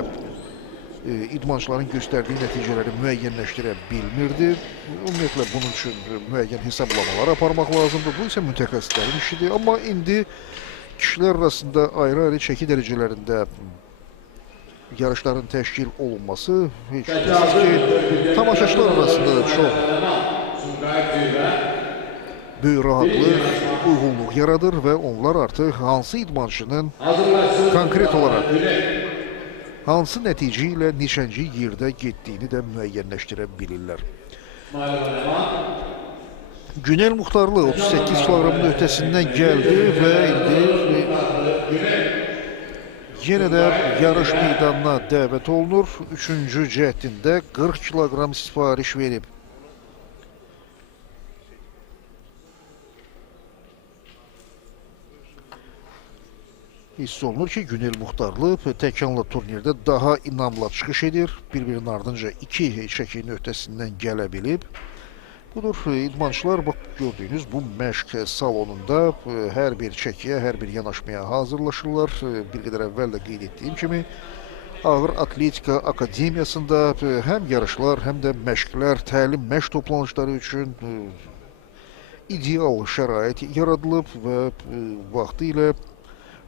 idmançıların göstərdiyi nəticələri müəyyənləşdirə bilmirdi. Ümumiyyətlə, bunun üçün müəyyən hesablamalar aparmaq lazımdır. Bu isə mütəxəssislərin işidir. Amma indi kişilər arasında ayrı-ayrı çəki dərəcələrində yarışların təşkil olunması heç şübhəsiz ki, tamaşaçılar arasında da çox böyük rahatlıq, uyğunluq yaradır və onlar artıq hansı idmançının konkret olaraq hansı nəticə ilə neçənci yerdə getdiyini də müəyyənləşdirə bilirlər. Günel Muxtarlı 38 kilogramın ötəsindən gəldi və indi yenə də yarış meydanına dəvət olunur. Üçüncü cəhdində 40 kilogram sifariş verib. Hiss olunur ki, Günel Muxtarlı təkanla turnirdə daha inamla çıxış edir. Bir-birinin ardınca iki çəkinin ötəsindən gələ bilib. Budur, idmançılar gördüyünüz bu məşq salonunda hər bir çəkiyə, hər bir yanaşmaya hazırlaşırlar. Bir qədər əvvəl də qeyd etdiyim kimi Ağır Atletika Akademiyasında həm yarışlar, həm də məşqlər, təlim məşq toplanışları üçün ideal şərait yaradılıb və vaxtı ilə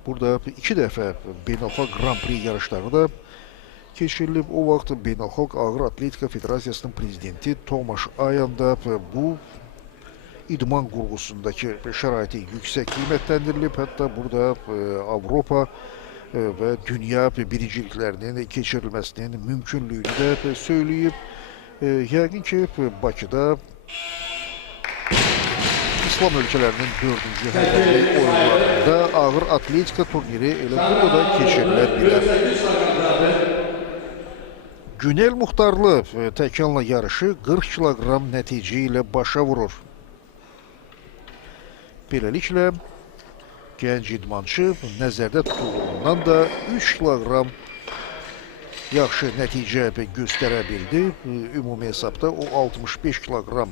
burada 2 dəfə beynəlxalq Grand Prix yarışları da keçirilib. O vaxt Beynəlxalq Ağır Atletika Federasiyasının prezidenti Tomaş Ayan da bu idman qurğusundakı şəraiti yüksək qiymətləndirilib. Hətta burada Avropa və dünya birinciliklərinin keçirilməsinin mümkünlüyünü də söyləyib. Yəqin ki, Bakıda İslam ölkələrinin 4-cü hədəfli oyunlarında ağır atletika turniri elə burada da keçirilə bilər. Günel Muxtarlı təkanla yarışı 40 kilogram nəticə ilə başa vurur. Beləliklə, gənc idmançı nəzərdə tutulduğundan da 3 kilogram yaxşı nəticə göstərə bildi. Ümumi hesabda o 65 kilogram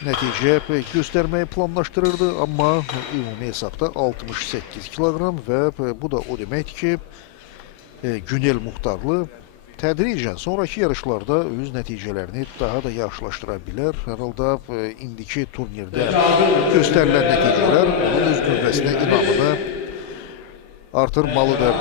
nəticə göstərməyi planlaşdırırdı, amma ümumi hesabda 68 kiloqram və bu da o deməkdir ki, Günel Muxtarlı tədricən sonraki yarışlarda öz nəticələrini daha da yaxşılaşdıra bilər. Hər halda indiki turnirdə göstərilən nəticələr onun öz qüvvəsinə inamını artırmalıdır.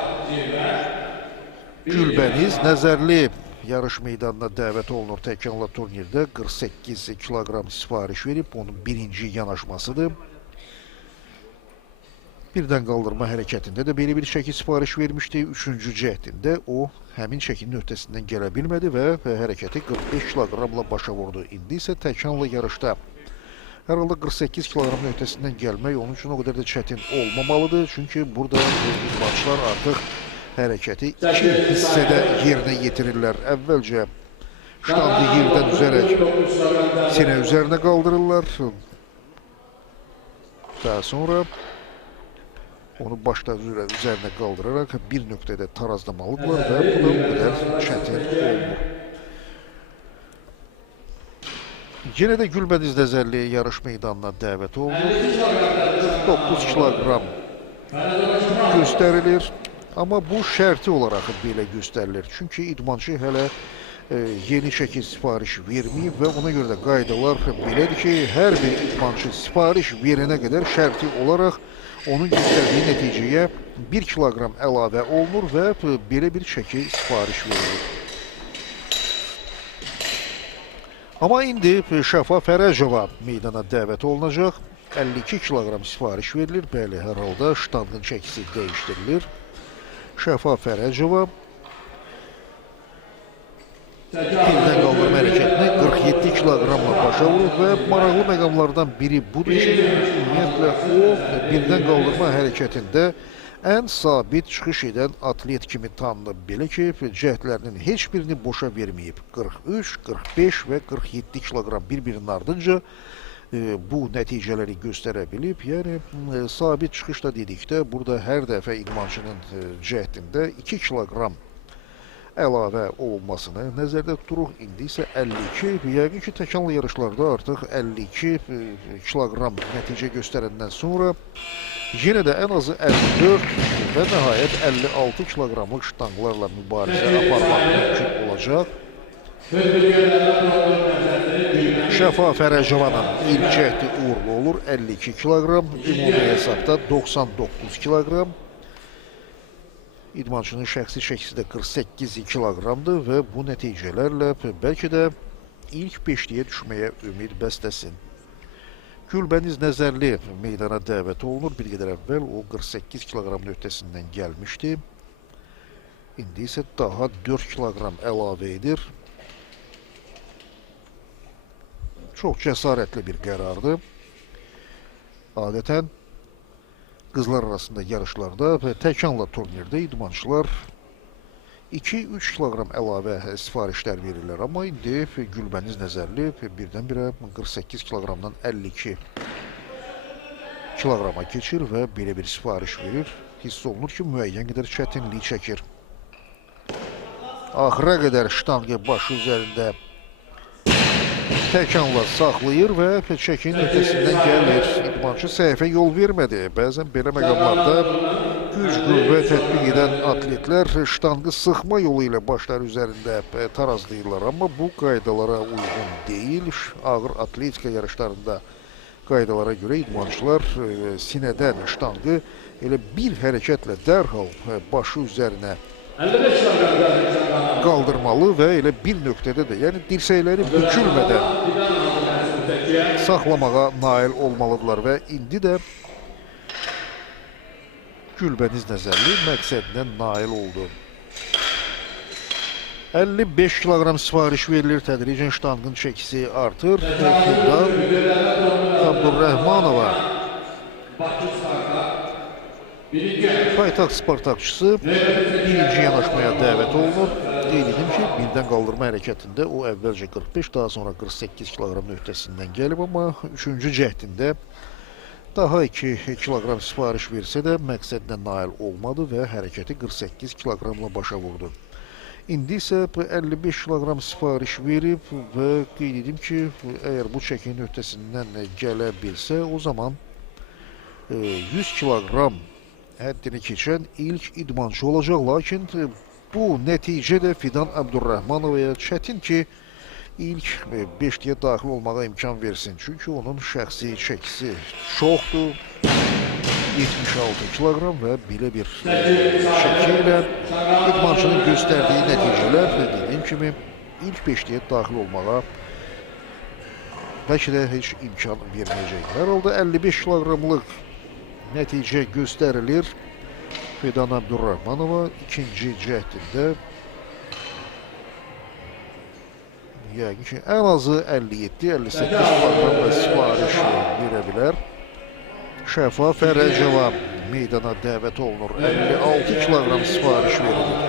Gülbəniz Nəzərli yarış meydanına dəvət olunur təkanla turnirdə. 48 kiloqram sifariş verib, onun birinci yanaşmasıdır. Birdən qaldırma hərəkətində də belə bir çəki sifariş vermişdi. Üçüncü cəhdində o həmin çəkinin öhdəsindən gələ bilmədi və hərəkəti 45 kiloqramla başa vurdu. İndi isə təkanla yarışda. Hər halda 48 kiloqramın öhdəsindən gəlmək onun üçün o qədər də çətin olmamalıdır. Çünki burada idmançılar artıq hərəkəti iki hissədə yerinə yetirirlər. Əvvəlcə ştangı yerdən üzərək sinə üzərinə qaldırırlar. Daha sonra onu başdan üzərinə qaldıraraq bir nöqtədə tarazlamalıdırlar və bu da o qədər çətin olmur. Yenə də Gülbəniz Nəzərli yarış meydanına dəvət olunur. 49 kiloqram göstərilir. Amma bu şərti olaraq belə göstərilir. Çünki idmançı hələ yeni çəki sifariş verməyib və ona görə də qaydalar belədir ki, hər bir idmançı sifariş verənə qədər şərti olaraq onun göstərdiyi nəticəyə 1 kiloqram əlavə olunur və belə bir çəki sifariş verilir. Amma indi Şəfa Fərəcova meydana dəvət olunacaq. 52 kiloqram sifariş verilir. Bəli, hər halda ştangın çəkisi dəyişdirilir. Şəfa Fərəcova birdən qaldırma hərəkətini 47 kiloqramla başa vurub və maraqlı məqamlardan biri budur ki, ümumiyyətlə o birdən qaldırma hərəkətində ən sabit çıxış edən atlet kimi tanınıb. Belə ki, cəhdlərinin heç birini boşa verməyib. 43, 45 və 47 kiloqram bir-birinin ardınca bu nəticələri göstərə bilib. Yəni, sabit çıxışda dedikdə, burada hər dəfə idmançının cəhdində 2 kiloqram əlavə olunmasını nəzərdə tuturuq. İndi isə 52, yəqin ki, təkanlı yarışlarda artıq 52 kiloqram nəticə göstərəndən sonra yenə də ən azı 54 və nəhayət 56 kiloqramlıq ştanglarla mübarizə aparmaq mümkün olacaq. Şəfa Fərəcovanın ilk cəhdi uğurlu olur, 52 kiloqram, ümumi hesabda 99 kiloqram. İdmançının şəxsi çəkisi də 48 kiloqramdır və bu nəticələrlə bəlkə də ilk 5-liyə düşməyə ümid bəsləsin. Gülbəniz Nəzərli meydana dəvət olunur. Bir qədər əvvəl o 48 kiloqramın öhdəsindən gəlmişdi. İndi isə daha 4 kiloqram əlavə edir. Çox cəsarətli bir qərardır. Adətən qızlar arasında yarışlarda və təkanla turnirdə idmançılar 2-3 kiloqram əlavə sifarişlər verirlər. Amma indi Gülbəniz Nəzərli birdən-birə 48 kiloqramdan 52 kiloqrama keçir və belə bir sifariş verir. Hiss olunur ki, müəyyən qədər çətinlik çəkir. Axıra qədər ştangı başı üzərində təkanla saxlayır və çəkinin ötəsindən gəlir. İdmançı səhvə yol vermədi. Bəzən belə məqamlarda güc, qüvvə tətbiq edən atletlər ştangı sıxma yolu ilə başları üzərində tarazlayırlar. Amma bu qaydalara uyğun deyil. Ağır atletika yarışlarında qaydalara görə idmançılar sinədən ştangı elə bir hərəkətlə dərhal başı üzərinə qaldırmalı və elə bir nöqtədə də, yəni dirsəkləri bükülmədən saxlamağa nail olmalıdırlar və indi də Gülbəniz Nəzərli məqsədinə nail oldu. 55 kiloqram sifariş verilir, tədricən ştangın çəkisi artır. Buradan Abdurrahmanova paytaxt Spartakçısı birinci yanaşmaya dəvət olunur. Qeyd edim ki, birdən qaldırma hərəkətində o əvvəlcə 45, daha sonra 48 kiloqramın öhdəsindən gəlib, amma üçüncü cəhdində daha 2 kiloqram sifariş versə də məqsədinə nail olmadı və hərəkəti 48 kiloqramla başa vurdu. İndi isə 55 kiloqram sifariş verib və qeyd edim ki, əgər bu çəkinin öhdəsindən gələ bilsə, o zaman 100 kiloqram həddini keçən ilk idmançı olacaq. Lakin bu nəticə də Fidan Əbdurrəhmanovaya çətin ki, ilk 5-liyə daxil olmağa imkan versin. Çünki onun şəxsi çəkisi çoxdur. 76 kiloqram və belə bir çəki ilə idmançının göstərdiyi nəticələr dediyim kimi ilk 5-liyə daxil olmağa bəlkə də heç imkan verməyəcək. Hər halda 55 kiloqramlıq nəticə göstərilir Fidan Əbdurrəhmanova ikinci cəhdində. Yəqin ki, ən azı 57-58 kiloqramla sifariş verə bilər. Şəfa Fərəcova meydana dəvət olunur. 56 kiloqram sifariş verilir.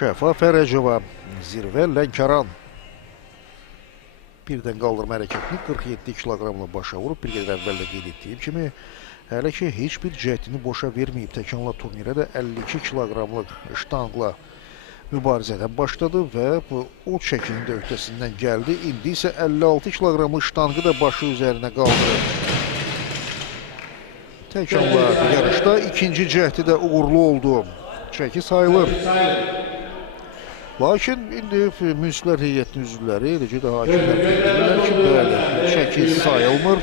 Şəfa Fərəcova, Zirvə Lənkəran. Birdən qaldırma hərəkətini 47 kiloqramla başa vurub. Bir qədər əvvəl də qeyd etdiyim kimi, hələ ki, heç bir cəhdini boşa verməyib. Təkanla turnirə də 52 kiloqramlıq ştanqla mübarizədən başladı və o çəkinin də öhdəsindən gəldi. İndi isə 56 kiloqramlıq ştanqı da başı üzərinə qaldırır. Təkanla yarışda ikinci cəhdi də uğurlu oldu. Çəki sayılır. Lakin indi Müniflər heyətinin üzvləri, eləcə də hakimlər bildirlər ki, bəli, çəki sayılmır.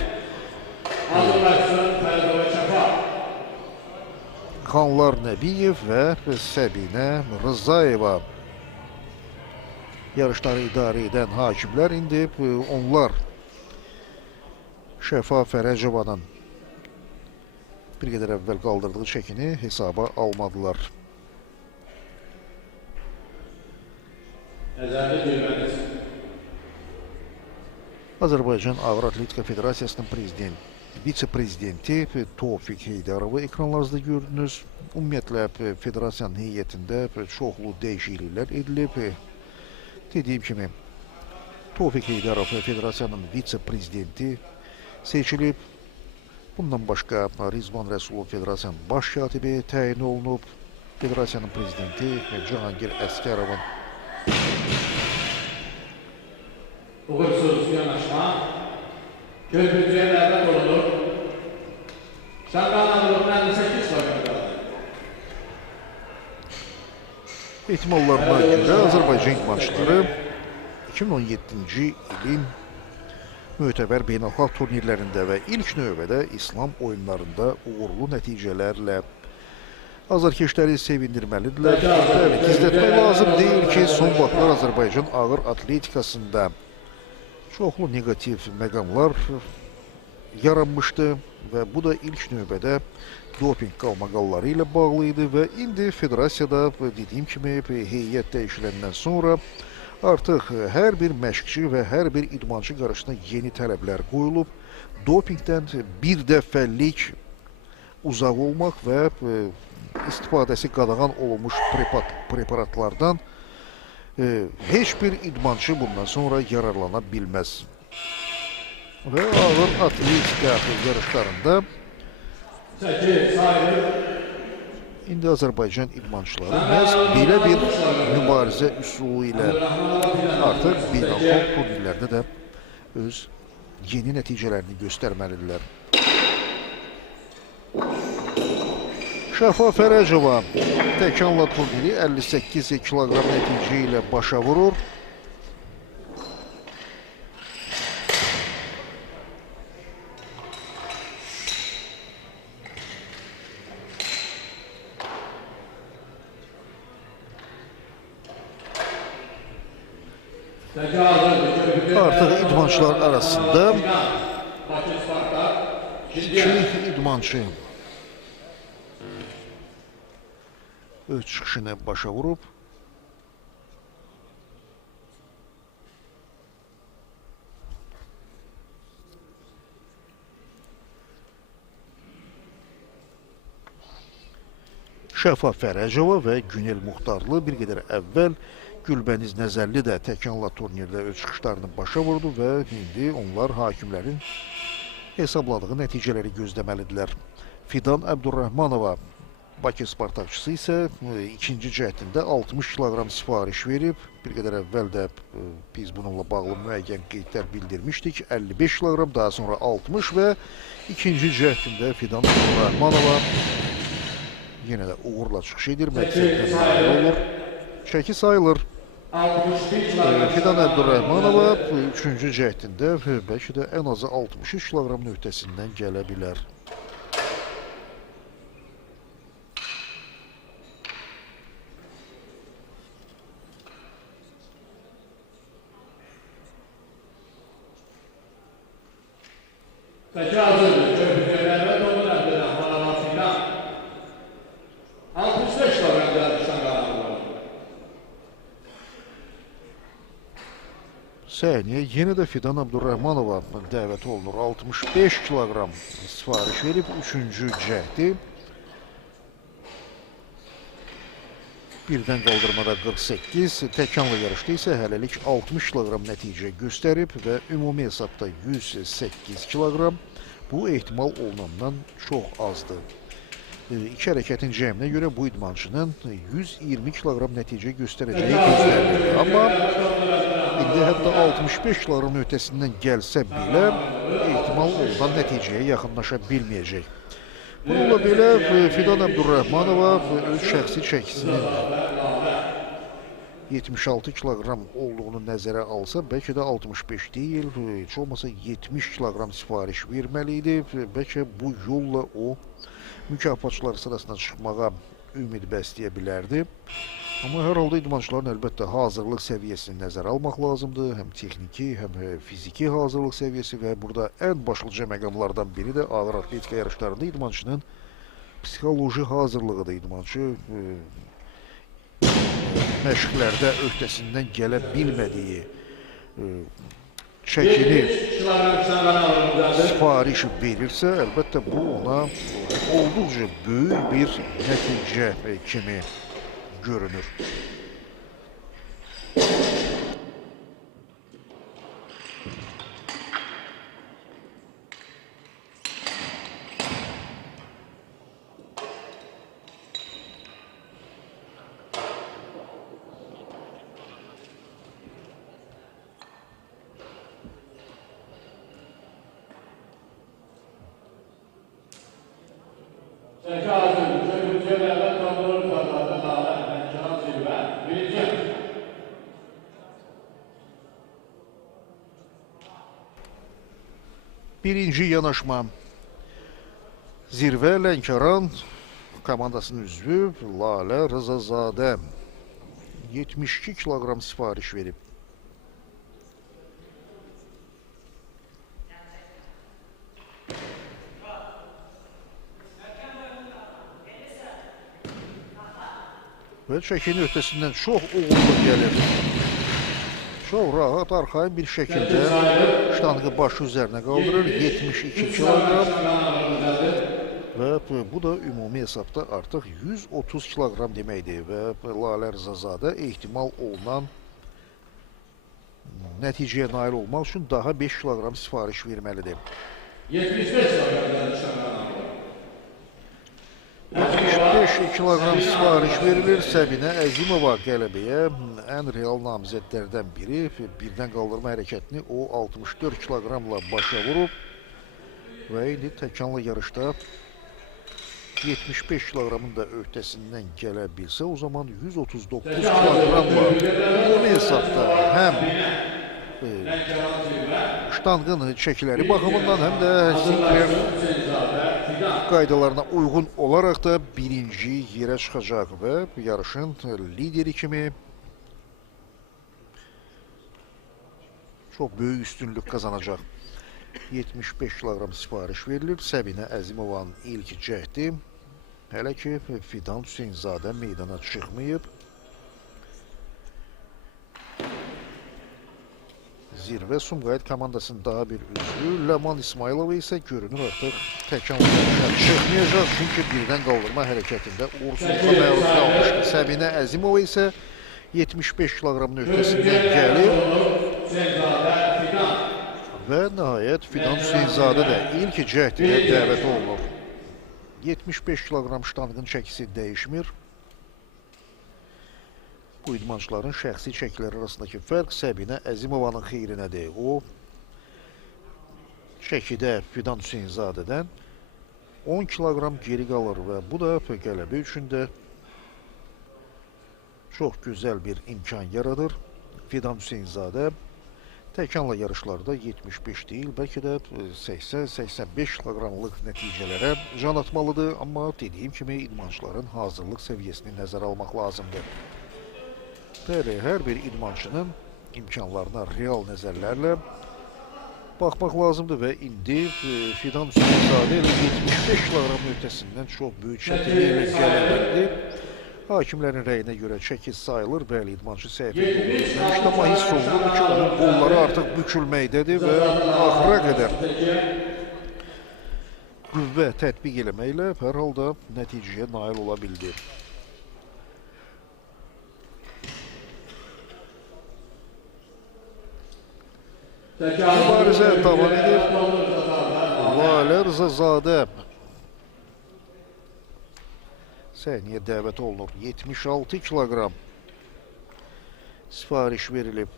Xanlar Nəbiyev və Səbinə Rızayeva yarışları idarə edən hakimlər indi onlar Şəfa Fərəcovanın bir qədər əvvəl qaldırdığı çəkini hesaba almadılar. Azərbaycan Ağır Atletika Federasiyasının vitse-prezidenti Tofiq Heydarovu ekranlarınızda gördünüz. Ümumiyyətlə, federasiyanın heyətində çoxlu dəyişikliklər edilib. Dediyim kimi, Tofiq Heydarov federasiyanın vitse-prezidenti seçilib. Bundan başqa Rizvan Rəsulov federasiyanın baş katibi təyin olunub. Federasiyanın prezidenti Cahangir Əskərovun uğursuz yanaşma körpücüyə dəvət olunur. Şanqanlarlığın 58 kilometrdə. ehtimallarına görə Azərbaycan idmançıları 2017-ci ilin mötəbər beynəlxalq turnirlərində və ilk növbədə İslam oyunlarında uğurlu nəticələrlə azarkeşləri sevindirməlidirlər. Bəli, gizlətmək lazım deyil ki, son vaxtlar Azərbaycan ağır atletikasında çoxlu negativ məqamlar yaranmışdı və bu da ilk növbədə doping qalmaqalları ilə bağlı idi və indi federasiyada dediyim kimi heyət dəyişiləndən sonra artıq hər bir məşqçi və hər bir idmançı qarşısına yeni tələblər qoyulub. Dopingdən bir dəfəlik uzaq olmaq və istifadəsi qadağan olunmuş preparatlardan heç bir idmançı bundan sonra yararlana bilməz. Və ağır atletika yarışlarında indi Azərbaycan idmançıları məhz belə bir mübarizə üsulu ilə artıq beynəlxalq turnirlərdə də öz yeni nəticələrini göstərməlidirlər. Şəfa Fərəcova təkanla turniri 58 kiloqram nəticə ilə başa vurur. Artıq idmançılar arasında iki idmançı öz çıxışını başa vurub. Şəfa Fərəcova və Günel Muxtarlı bir qədər əvvəl Gülbəniz Nəzərli də təkanla turnirdə öz çıxışlarını başa vurdu və indi onlar hakimlərin hesabladığı nəticələri gözləməlidirlər. Fidan Əbdurrahmanova, Bakı Spartakçısı isə ikinci cəhdində 60 kiloqram sifariş verib. Bir qədər əvvəl də biz bununla bağlı müəyyən qeydlər bildirmişdik. 55 kiloqram, daha sonra 60 və ikinci cəhdində Fidan Əbdurrahmanova yenə də uğurla çıxış edir, məqsəddən nail olur. Çəki sayılır. Fidan Əbdurrahmanova üçüncü cəhdində bəlkə də ən azı 63 kiloqramın öhdəsindən gələ bilər. Peki hazırdır. Köprücülərdə Donur Əbdurrahmanova Fidan 65 kilogram düşən qaranlıqlar. Səhniyə yenə də Fidan Əbdurrahmanova dəvət olunur. 65 kiloqram sifariş verib üçüncü cəhdi. Birdən qaldırmada 48, təkanla yarışda isə hələlik 60 kiloqram nəticə göstərib və ümumi hesabda 108 kiloqram. Bu ehtimal olunandan çox azdır. İki hərəkətin cəminə görə bu idmançının 120 kiloqram nəticə göstərəcəyi gözlənilir. Amma indi hətta 65 kiloqram öhdəsindən gəlsə belə ehtimal olunan nəticəyə yaxınlaşa bilməyəcək. Bununla belə Fidan Əbdurrahmanova öz şəxsi çəkisinin 76 kiloqram olduğunu nəzərə alsa, bəlkə də 65 deyil, heç olmasa 70 kiloqram sifariş verməli idi. Bəlkə bu yolla o mükafatçılar sırasına çıxmağa ümid bəsləyə bilərdi. Amma hər halda idmançıların əlbəttə hazırlıq səviyyəsini nəzərə almaq lazımdır. Həm texniki, həm fiziki hazırlıq səviyyəsi və burada ən başlıca məqamlardan biri də ağır atletika yarışlarında idmançının psixoloji hazırlığıdır. İdmançı məşqlərdə öhdəsindən gələ bilmədiyi çəkini sifariş verirsə, əlbəttə bu ona olduqca böyük bir nəticə kimi görünür. Çəki hazırdır. Köprücülərdə Donur Əbdurrahmanova birinci. Birinci yanaşma. Zirvə Lənkəran komandasının üzvü Lalə Rızazadə 72 kiloqram sifariş verib. Və çəkinin öhdəsindən çox uğurlu gəlir. Çox rahat, arxayın bir şəkildə ştanğı başı üzərinə qaldırır. 72 kiloqram. Və bu da ümumi hesabda artıq 130 kiloqram deməkdir. Və Lalə Rızazadə ehtimal olunan nəticəyə nail olmaq üçün daha 5 kiloqram sifariş verməlidir. 75 kilogram düşən qaranlıqlar. 75 kiloqram sifariş verilir. Səbinə Əzimova qələbəyə ən real namizədlərdən biri. Birdən qaldırma hərəkətini o 64 kiloqramla başa vurub və indi təkanla yarışda 75 kiloqramın da öhdəsindən gələ bilsə, o zaman 139 kiloqramla ümumi hesabda həm ştanqın çəkiləri baxımından, həm də Sinclair qaydalarına uyğun olaraq da birinci yerə çıxacaq və yarışın lideri kimi çox böyük üstünlük qazanacaq. 75 kiloqram sifariş verilir. Səbinə Əzimovanın ilk cəhdi. Hələ ki Fidan Hüseynzadə meydana çıxmayıb. zirvə Sumqayıt komandasının daha bir üzvü Ləman İsmailova isə görünür artıq təkan yarışa çıxmayacaq. Çünki birdən qaldırma hərəkətində uğursuzluğa məruz qalmışdı. Səbinə Əzimova isə 75 kiloqramın öhdəsindən gəlir və nəhayət Fidan Hüseynzadə də ilk cəhdinə dəvət olunur. 75 kiloqram ştanqın çəkisi dəyişmir. Bu idmançıların şəxsi çəkiləri arasındakı fərq Səbinə Əzimovanın xeyrinədir. O, çəkidə Fidan Hüseynzadədən 10 kiloqram geri qalır və bu da qələbə üçün də çox gözəl bir imkan yaradır. Fidan Hüseynzadə təkanla yarışlarda 75 deyil, bəlkə də 80-85 kiloqramlıq nəticələrə can atmalıdır. Amma dediyim kimi idmançıların hazırlıq səviyyəsini nəzərə almaq lazımdır. Bəli, hər bir idmançının imkanlarına real nəzərlərlə baxmaq lazımdır və indi Fidan Hüseynzadə 75 kiloqram öhdəsindən çox böyük çətinliklə gələ bildi. Hakimlərin rəyinə görə çəki sayılır. Bəli, idmançı səhvini gözləmişdi, amma hiss olunur ki, onun qolları artıq bükülməkdədir və axıra qədər qüvvə tətbiq eləməklə hər halda nəticəyə nail ola bildi. Mübarizə davam edir. Lalə Rızazadə səhniyə dəvət olunur. 76 kiloqram sifariş verilib.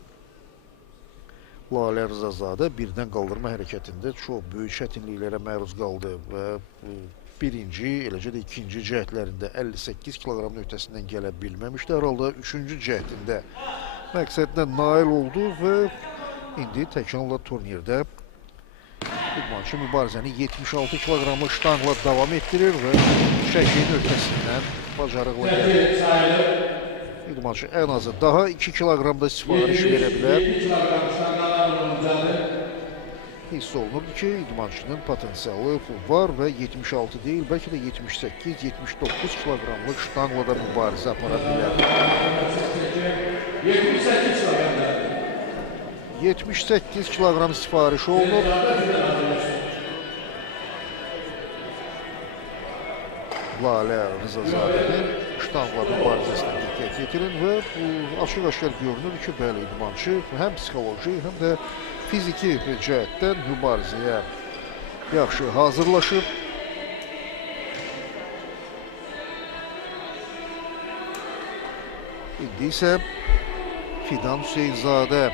Lalə Rızazadə birdən qaldırma hərəkətində çox böyük çətinliklərə məruz qaldı və birinci, eləcə də ikinci cəhdlərində 58 kiloqramın öhdəsindən gələ bilməmişdi. Hər halda üçüncü cəhdində məqsədinə nail oldu və indi təkanla turnirdə idmançı mübarizəni 76 kiloqramlıq ştanqla davam etdirir və çəkinin öhdəsindən bacarıqla gəlir. İdmançı ən azı daha 2 kiloqramda sifariş verə bilər. Hiss olunur ki, idmançının potensialı var və 76 deyil, bəlkə də 78-79 kiloqramlıq ştanqla da mübarizə apara bilər. 78 kiloqram sifariş olunur. Lalə Rızazadənin ştanqla mübarizəsinə diqqət yetirin və açıq-aşkar görünür ki, bəli, idmançı həm psixoloji, həm də fiziki cəhətdən mübarizəyə yaxşı hazırlaşıb. İndi isə Fidan Hüseynzadə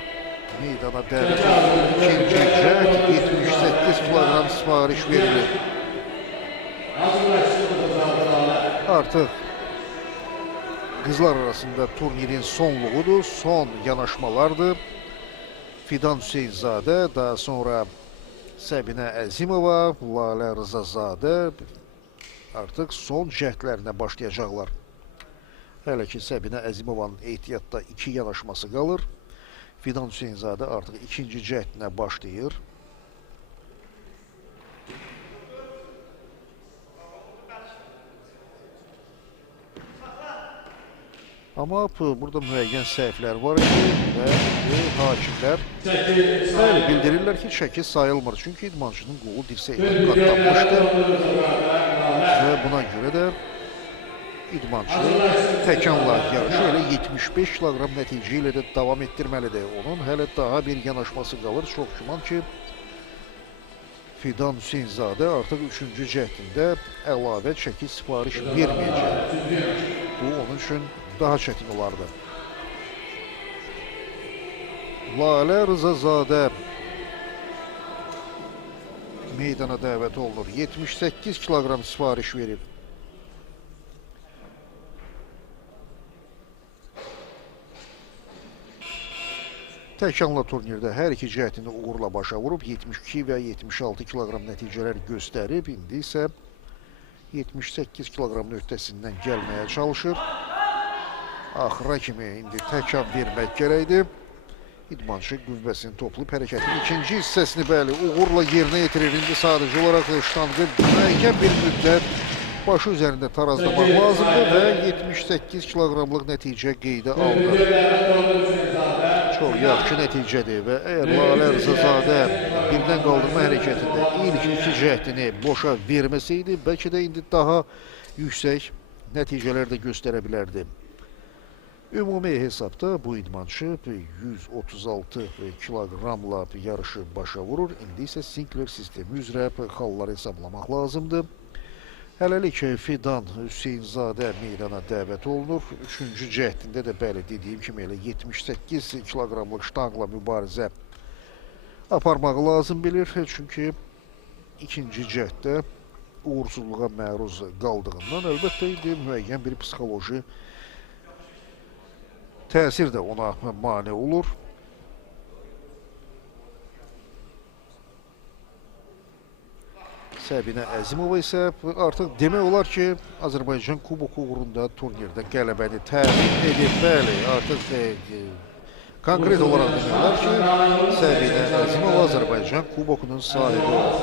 meydana dəvət olunur. İkinci cəhd 78 kiloqram sifariş verilir. Artıq qızlar arasında turnirin sonluğudur, son yanaşmalardır. Fidan Hüseynzadə, daha sonra Səbinə Əzimova, Lalə Rızazadə artıq son cəhdlərinə başlayacaqlar. Hələ ki, Səbinə Əzimovanın ehtiyatda 2 yanaşması qalır. Fidan Hüseynzadə artıq ikinci cəhdinə başlayır. Amma burada müəyyən səhvlər var idi və hakimlər bildirirlər ki, çəki sayılmır. Çünki idmançının qolu dirsəyindən qatlanmışdı və buna görə də idmançı təkanla yarışı elə 75 kiloqram nəticə ilə də davam etdirməlidir. Onun hələ daha bir yanaşması qalır. Çox güman ki, Fidan Hüseynzadə artıq 3-cü cəhdində əlavə çəki sifariş verməyəcək. Bu, onun üçün daha çətin olardı. Lalə Rızazadə meydana dəvət olunur. 78 kiloqram sifariş verib. Təkanla turnirdə hər iki cəhdini uğurla başa vurub, 72 və 76 kiloqram nəticələr göstərib, indi isə 78 kiloqramın öhdəsindən gəlməyə çalışır. Axıra kimi indi təkan vermək gərəkdir. İdmançı qüvvəsini toplayıb hərəkətin ikinci hissəsini bəli uğurla yerinə yetirir. İndi sadəcə olaraq ştanqı müəyyən bir müddət başı üzərində tarazlamaq lazımdır və 78 kiloqramlıq nəticə qeydə alınır. çox yaxşı nəticədir və əgər Lalə Rzazadə birdən qaldırma hərəkətində ilk iki cəhdini boşa verməsəydi, bəlkə də indi daha yüksək nəticələr də göstərə bilərdi. Ümumi hesabda bu idmançı 136 kiloqramla yarışı başa vurur. İndi isə Sinclair sistemi üzrə xalları hesablamaq lazımdır. Hələlik Fidan Hüseynzadə meydana dəvət olunur. Üçüncü cəhdində də bəli dediyim kimi elə 78 kiloqramlıq ştangla mübarizə aparmağı lazım bilir. Çünki ikinci cəhddə uğursuzluğa məruz qaldığından əlbəttə indi müəyyən bir psixoloji təsir də ona mane olur. Səbinə Əzimova isə artıq demək olar ki, Azərbaycan Kuboku uğrunda turnirdə qələbəni təmin edib. Bəli, artıq konkret olaraq demək olar ki, Səbinə Əzimova Azərbaycan Kubokunun sahibi olur.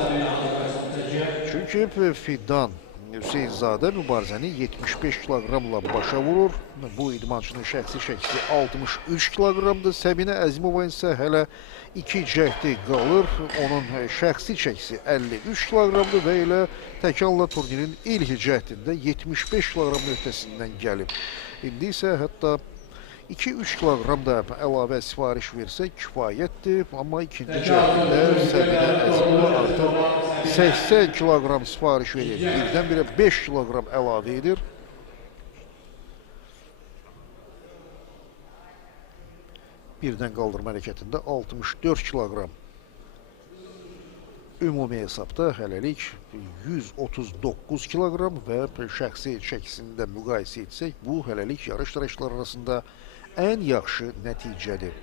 Çünki Fidan Hüseynzadə mübarizəni 75 kiloqramla başa vurur. Bu idmançının şəxsi çəkisi 63 kiloqramdır. Səbinə Əzimova isə hələ 2 cəhdi qalır. Onun şəxsi çəkisi 53 kiloqramdır və elə təkanla turnirin ilk cəhdində 75 kiloqram öhdəsindən gəlib. İndi isə hətta 2-3 kiloqram da əlavə sifariş versə kifayətdir. Amma ikinci cəhdində Səbinə Əzimova artıq 80 kiloqram sifariş verir. Birdən-birə 5 kiloqram əlavə edir. Birdən qaldırma hərəkətində 64 kiloqram. Ümumi hesabda hələlik 139 kiloqram və şəxsi çəkisini də müqayisə etsək, bu hələlik yarış iştirakçıları arasında ən yaxşı nəticədir.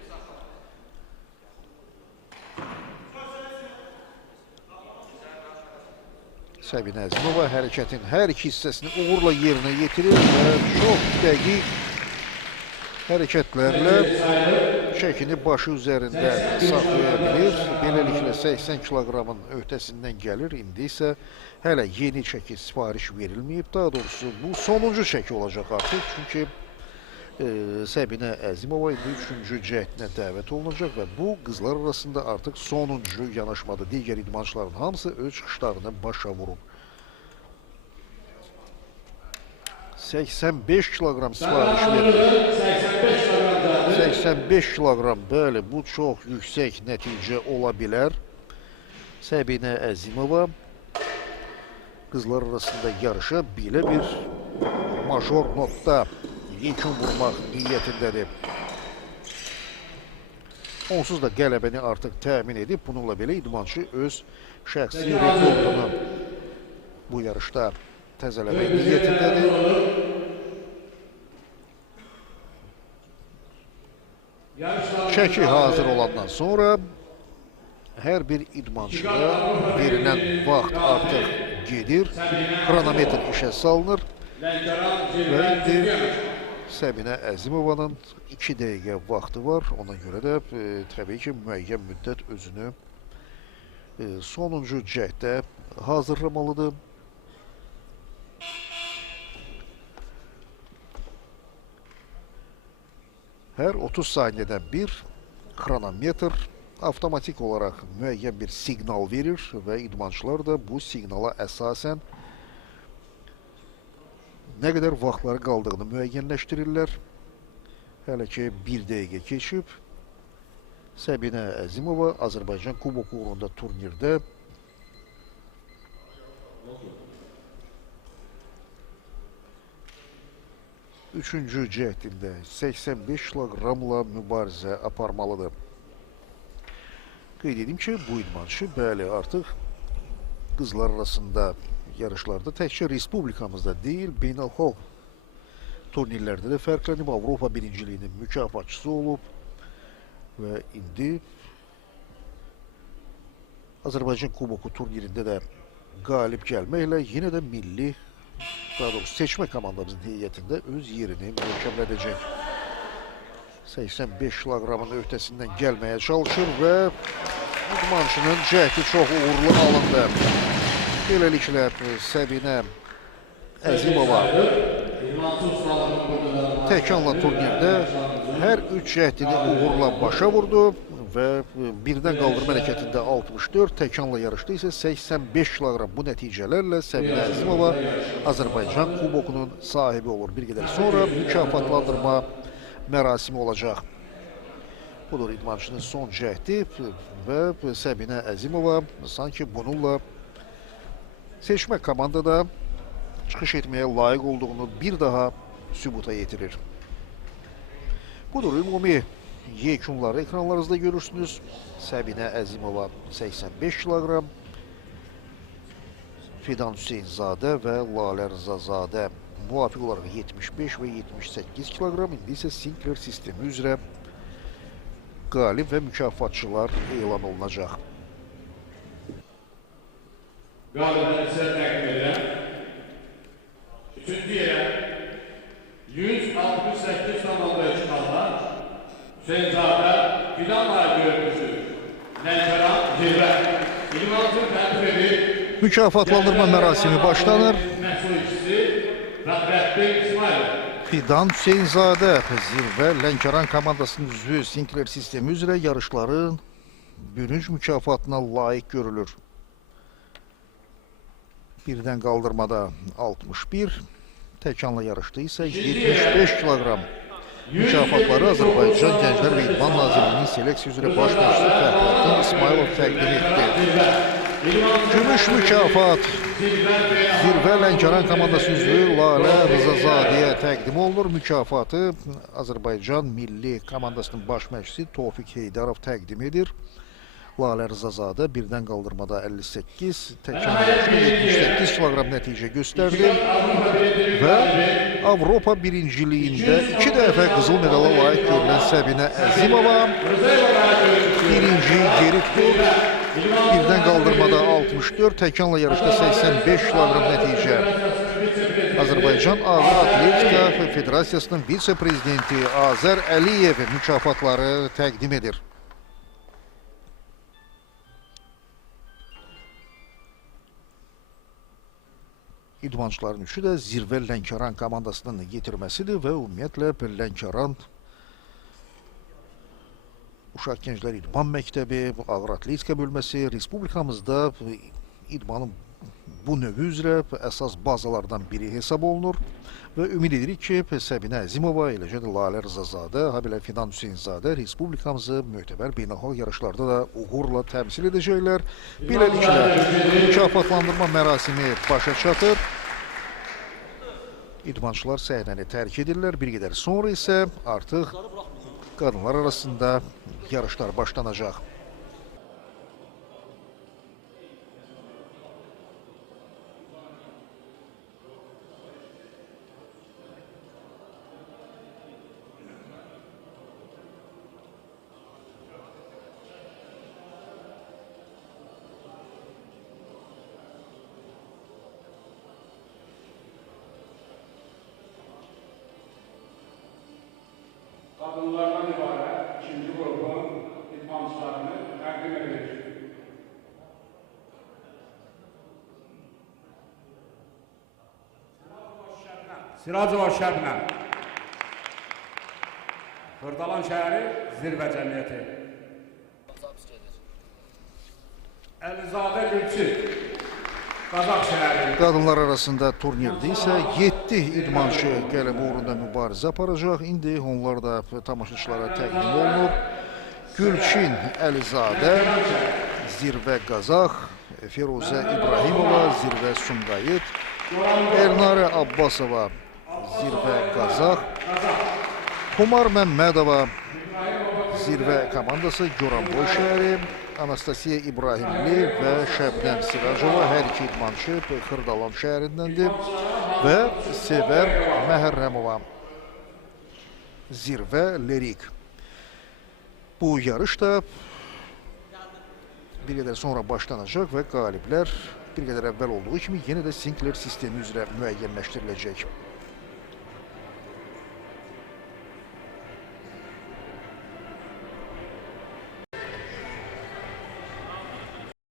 Səbinə Əzimova hərəkətin hər iki hissəsini uğurla yerinə yetirir və çox dəqiq hərəkətlərlə çəkini başı üzərində saxlaya bilir. Beləliklə 80 kiloqramın öhdəsindən gəlir. İndi isə hələ yeni çəki sifariş verilməyib. Daha doğrusu bu sonuncu çəki olacaq artıq. Çünki Səbinə Əzimova indi üçüncü cəhdinə dəvət olunacaq və bu qızlar arasında artıq sonuncu yanaşmadır. Digər idmançıların hamısı öz çıxışlarını başa vurub. 85 kiloqram sifariş verilir. 85 kiloqram, bəli, bu çox yüksək nəticə ola bilər. Səbinə Əzimova qızlar arasında yarışa belə bir major notda yekun vurmaq niyyətindədir. Onsuz da qələbəni artıq təmin edib. Bununla belə idmançı öz şəxsi rekordunu bu yarışda təzələmək niyyətindədir. Çəki hazır olandan sonra hər bir idmançıya verilən vaxt artıq gedir. Kronometr işə salınır və indi Səbinə Əzimovanın 2 dəqiqə vaxtı var. Ona görə də təbii ki, müəyyən müddət özünü sonuncu cəhdə hazırlamalıdır. Hər 30 saniyədən bir kronometr avtomatik olaraq müəyyən bir siqnal verir və idmançılar da bu siqnala əsasən nə qədər vaxtları qaldığını müəyyənləşdirirlər. Hələ ki 1 dəqiqə keçib. Səbinə Əzimova Azərbaycan Kuboku uğrunda turnirdə üçüncü cəhdində 85 kiloqramla mübarizə aparmalıdır. Qeyd edim ki, bu idmançı bəli artıq qızlar arasında yarışlarda təkcə respublikamızda deyil, beynəlxalq turnirlərdə də fərqlənib, Avropa birinciliyinin mükafatçısı olub və indi Azərbaycan Kuboku turnirində də qalib gəlməklə yenə də milli, daha doğrusu seçmə komandamızın heyətində öz yerini möhkəmlədəcək. 85 kiloqramın öhdəsindən gəlməyə çalışır və idmançının cəhdi çox uğurlu alındı. Beləliklə Səbinə Əzimova təkanla turnirdə hər üç cəhdini uğurla başa vurdu və birdən qaldırma hərəkətində 64, təkanla yarışda isə 85 kiloqram. Bu nəticələrlə Səbinə Əzimova Azərbaycan kubokunun sahibi olur. Bir qədər sonra mükafatlandırma mərasimi olacaq. Budur idmançının son cəhdi və Səbinə Əzimova sanki bununla seçmə komandada çıxış etməyə layiq olduğunu bir daha sübuta yetirir. Budur ümumi yekunları ekranlarınızda görürsünüz. Səbinə Əzimova 85 kiloqram, Fidan Hüseynzadə və Lalə Rızazadə müvafiq olaraq 75 və 78 kiloqram. İndi isə Sinclair sistemi üzrə qalib və mükafatçılar elan olunacaq. Qalibləri sizə təqdim edən üçüncü yerə 168 tamamda çıxanlar Hüseynzadə Fidan layiq görmüşü Lənkəran Zirvə İlmançın təqdim edib Mükafatlandırma mərasimi başlanır. məsulçisi Rəbbəttin İsmail Fidan Hüseynzadə Zirvə Lənkəran komandasının üzvü Sinclair sistemi üzrə yarışların bürünc mükafatına layiq görülür. Birdən qaldırmada 61, təkanla yarışda isə 75 kiloqram. Mükafatları Azərbaycan Gənclər və İdman Nazirliyinin seleksiya üzrə baş məşqçisi Fəxrəddin İsmailov təqdim etdi. Gümüş mükafat Zirvə Lənkəran komandası üzvü Lalə Rızazadəyə təqdim olunur. Mükafatı Azərbaycan Milli komandasının baş məşqçisi Tofiq Heydarov təqdim edir. Lalə Rızazadə birdən qaldırmada 58, təkanla yarışda 78 kiloqram nəticə göstərdi və Avropa birinciliyində 2 dəfə qızıl medala layiq görülən Səbinə Əzimova birinci geri tutur. Birdən qaldırmada 64, təkanla yarışda 85 kiloqram nəticə. Azərbaycan Ağır Atletika Federasiyasının vitse-prezidenti Azər Əliyev mükafatları təqdim edir. İdmançıların üçü də Zirvə Lənkəran komandasının yetirməsidir və ümumiyyətlə Lənkəran Uşaq Gənclər İdman Məktəbi, Ağır Atletika bölməsi Respublikamızda idmanın bu növü üzrə əsas bazalardan biri hesab olunur və ümid edirik ki, Səbinə Əzimova, eləcə də Lalə Rızazadə, habelə Fidan Hüseynzadə Respublikamızı möhtəbər beynəlxalq yarışlarda da uğurla təmsil edəcəklər. Beləliklə, mükafatlandırma mərasimi başa çatır. İdmançılar səhnəni tərk edirlər. Bir qədər sonra isə artıq qadınlar arasında yarışlar başlanacaq. Kadınlardan ibarət ikinci qrupun idmançılarını təqdim edilir. Siracova Şəbnəm, Xırdalan şəhəri Zirvə Cəmiyyəti, Əlizadə Gülçin, Qazax şəhəri. Qadınlar arasında turnirdə isə 7 idmançı qələbə uğrunda mübarizə aparacaq. İndi onlar da tamaşaçılara təqdim olunur. Gülçin Əlizadə, Zirvə Qazax, Firuzə İbrahimova, Zirvə Sumqayıt, Ernarə Abbasova, Zirvə Qazax, Xumar Məmmədova, Zirvə komandası Goranboy şəhəri, Anastasiya İbrahimli və Şəbnəm Siracova hər iki idmançı Xırdalan şəhərindəndir və Sevər Məhərrəmova, Zirvə Lerik. Bu yarış da bir qədər sonra başlanacaq və qaliblər bir qədər əvvəl olduğu kimi yenə də Sinclair sistemi üzrə müəyyənləşdiriləcək.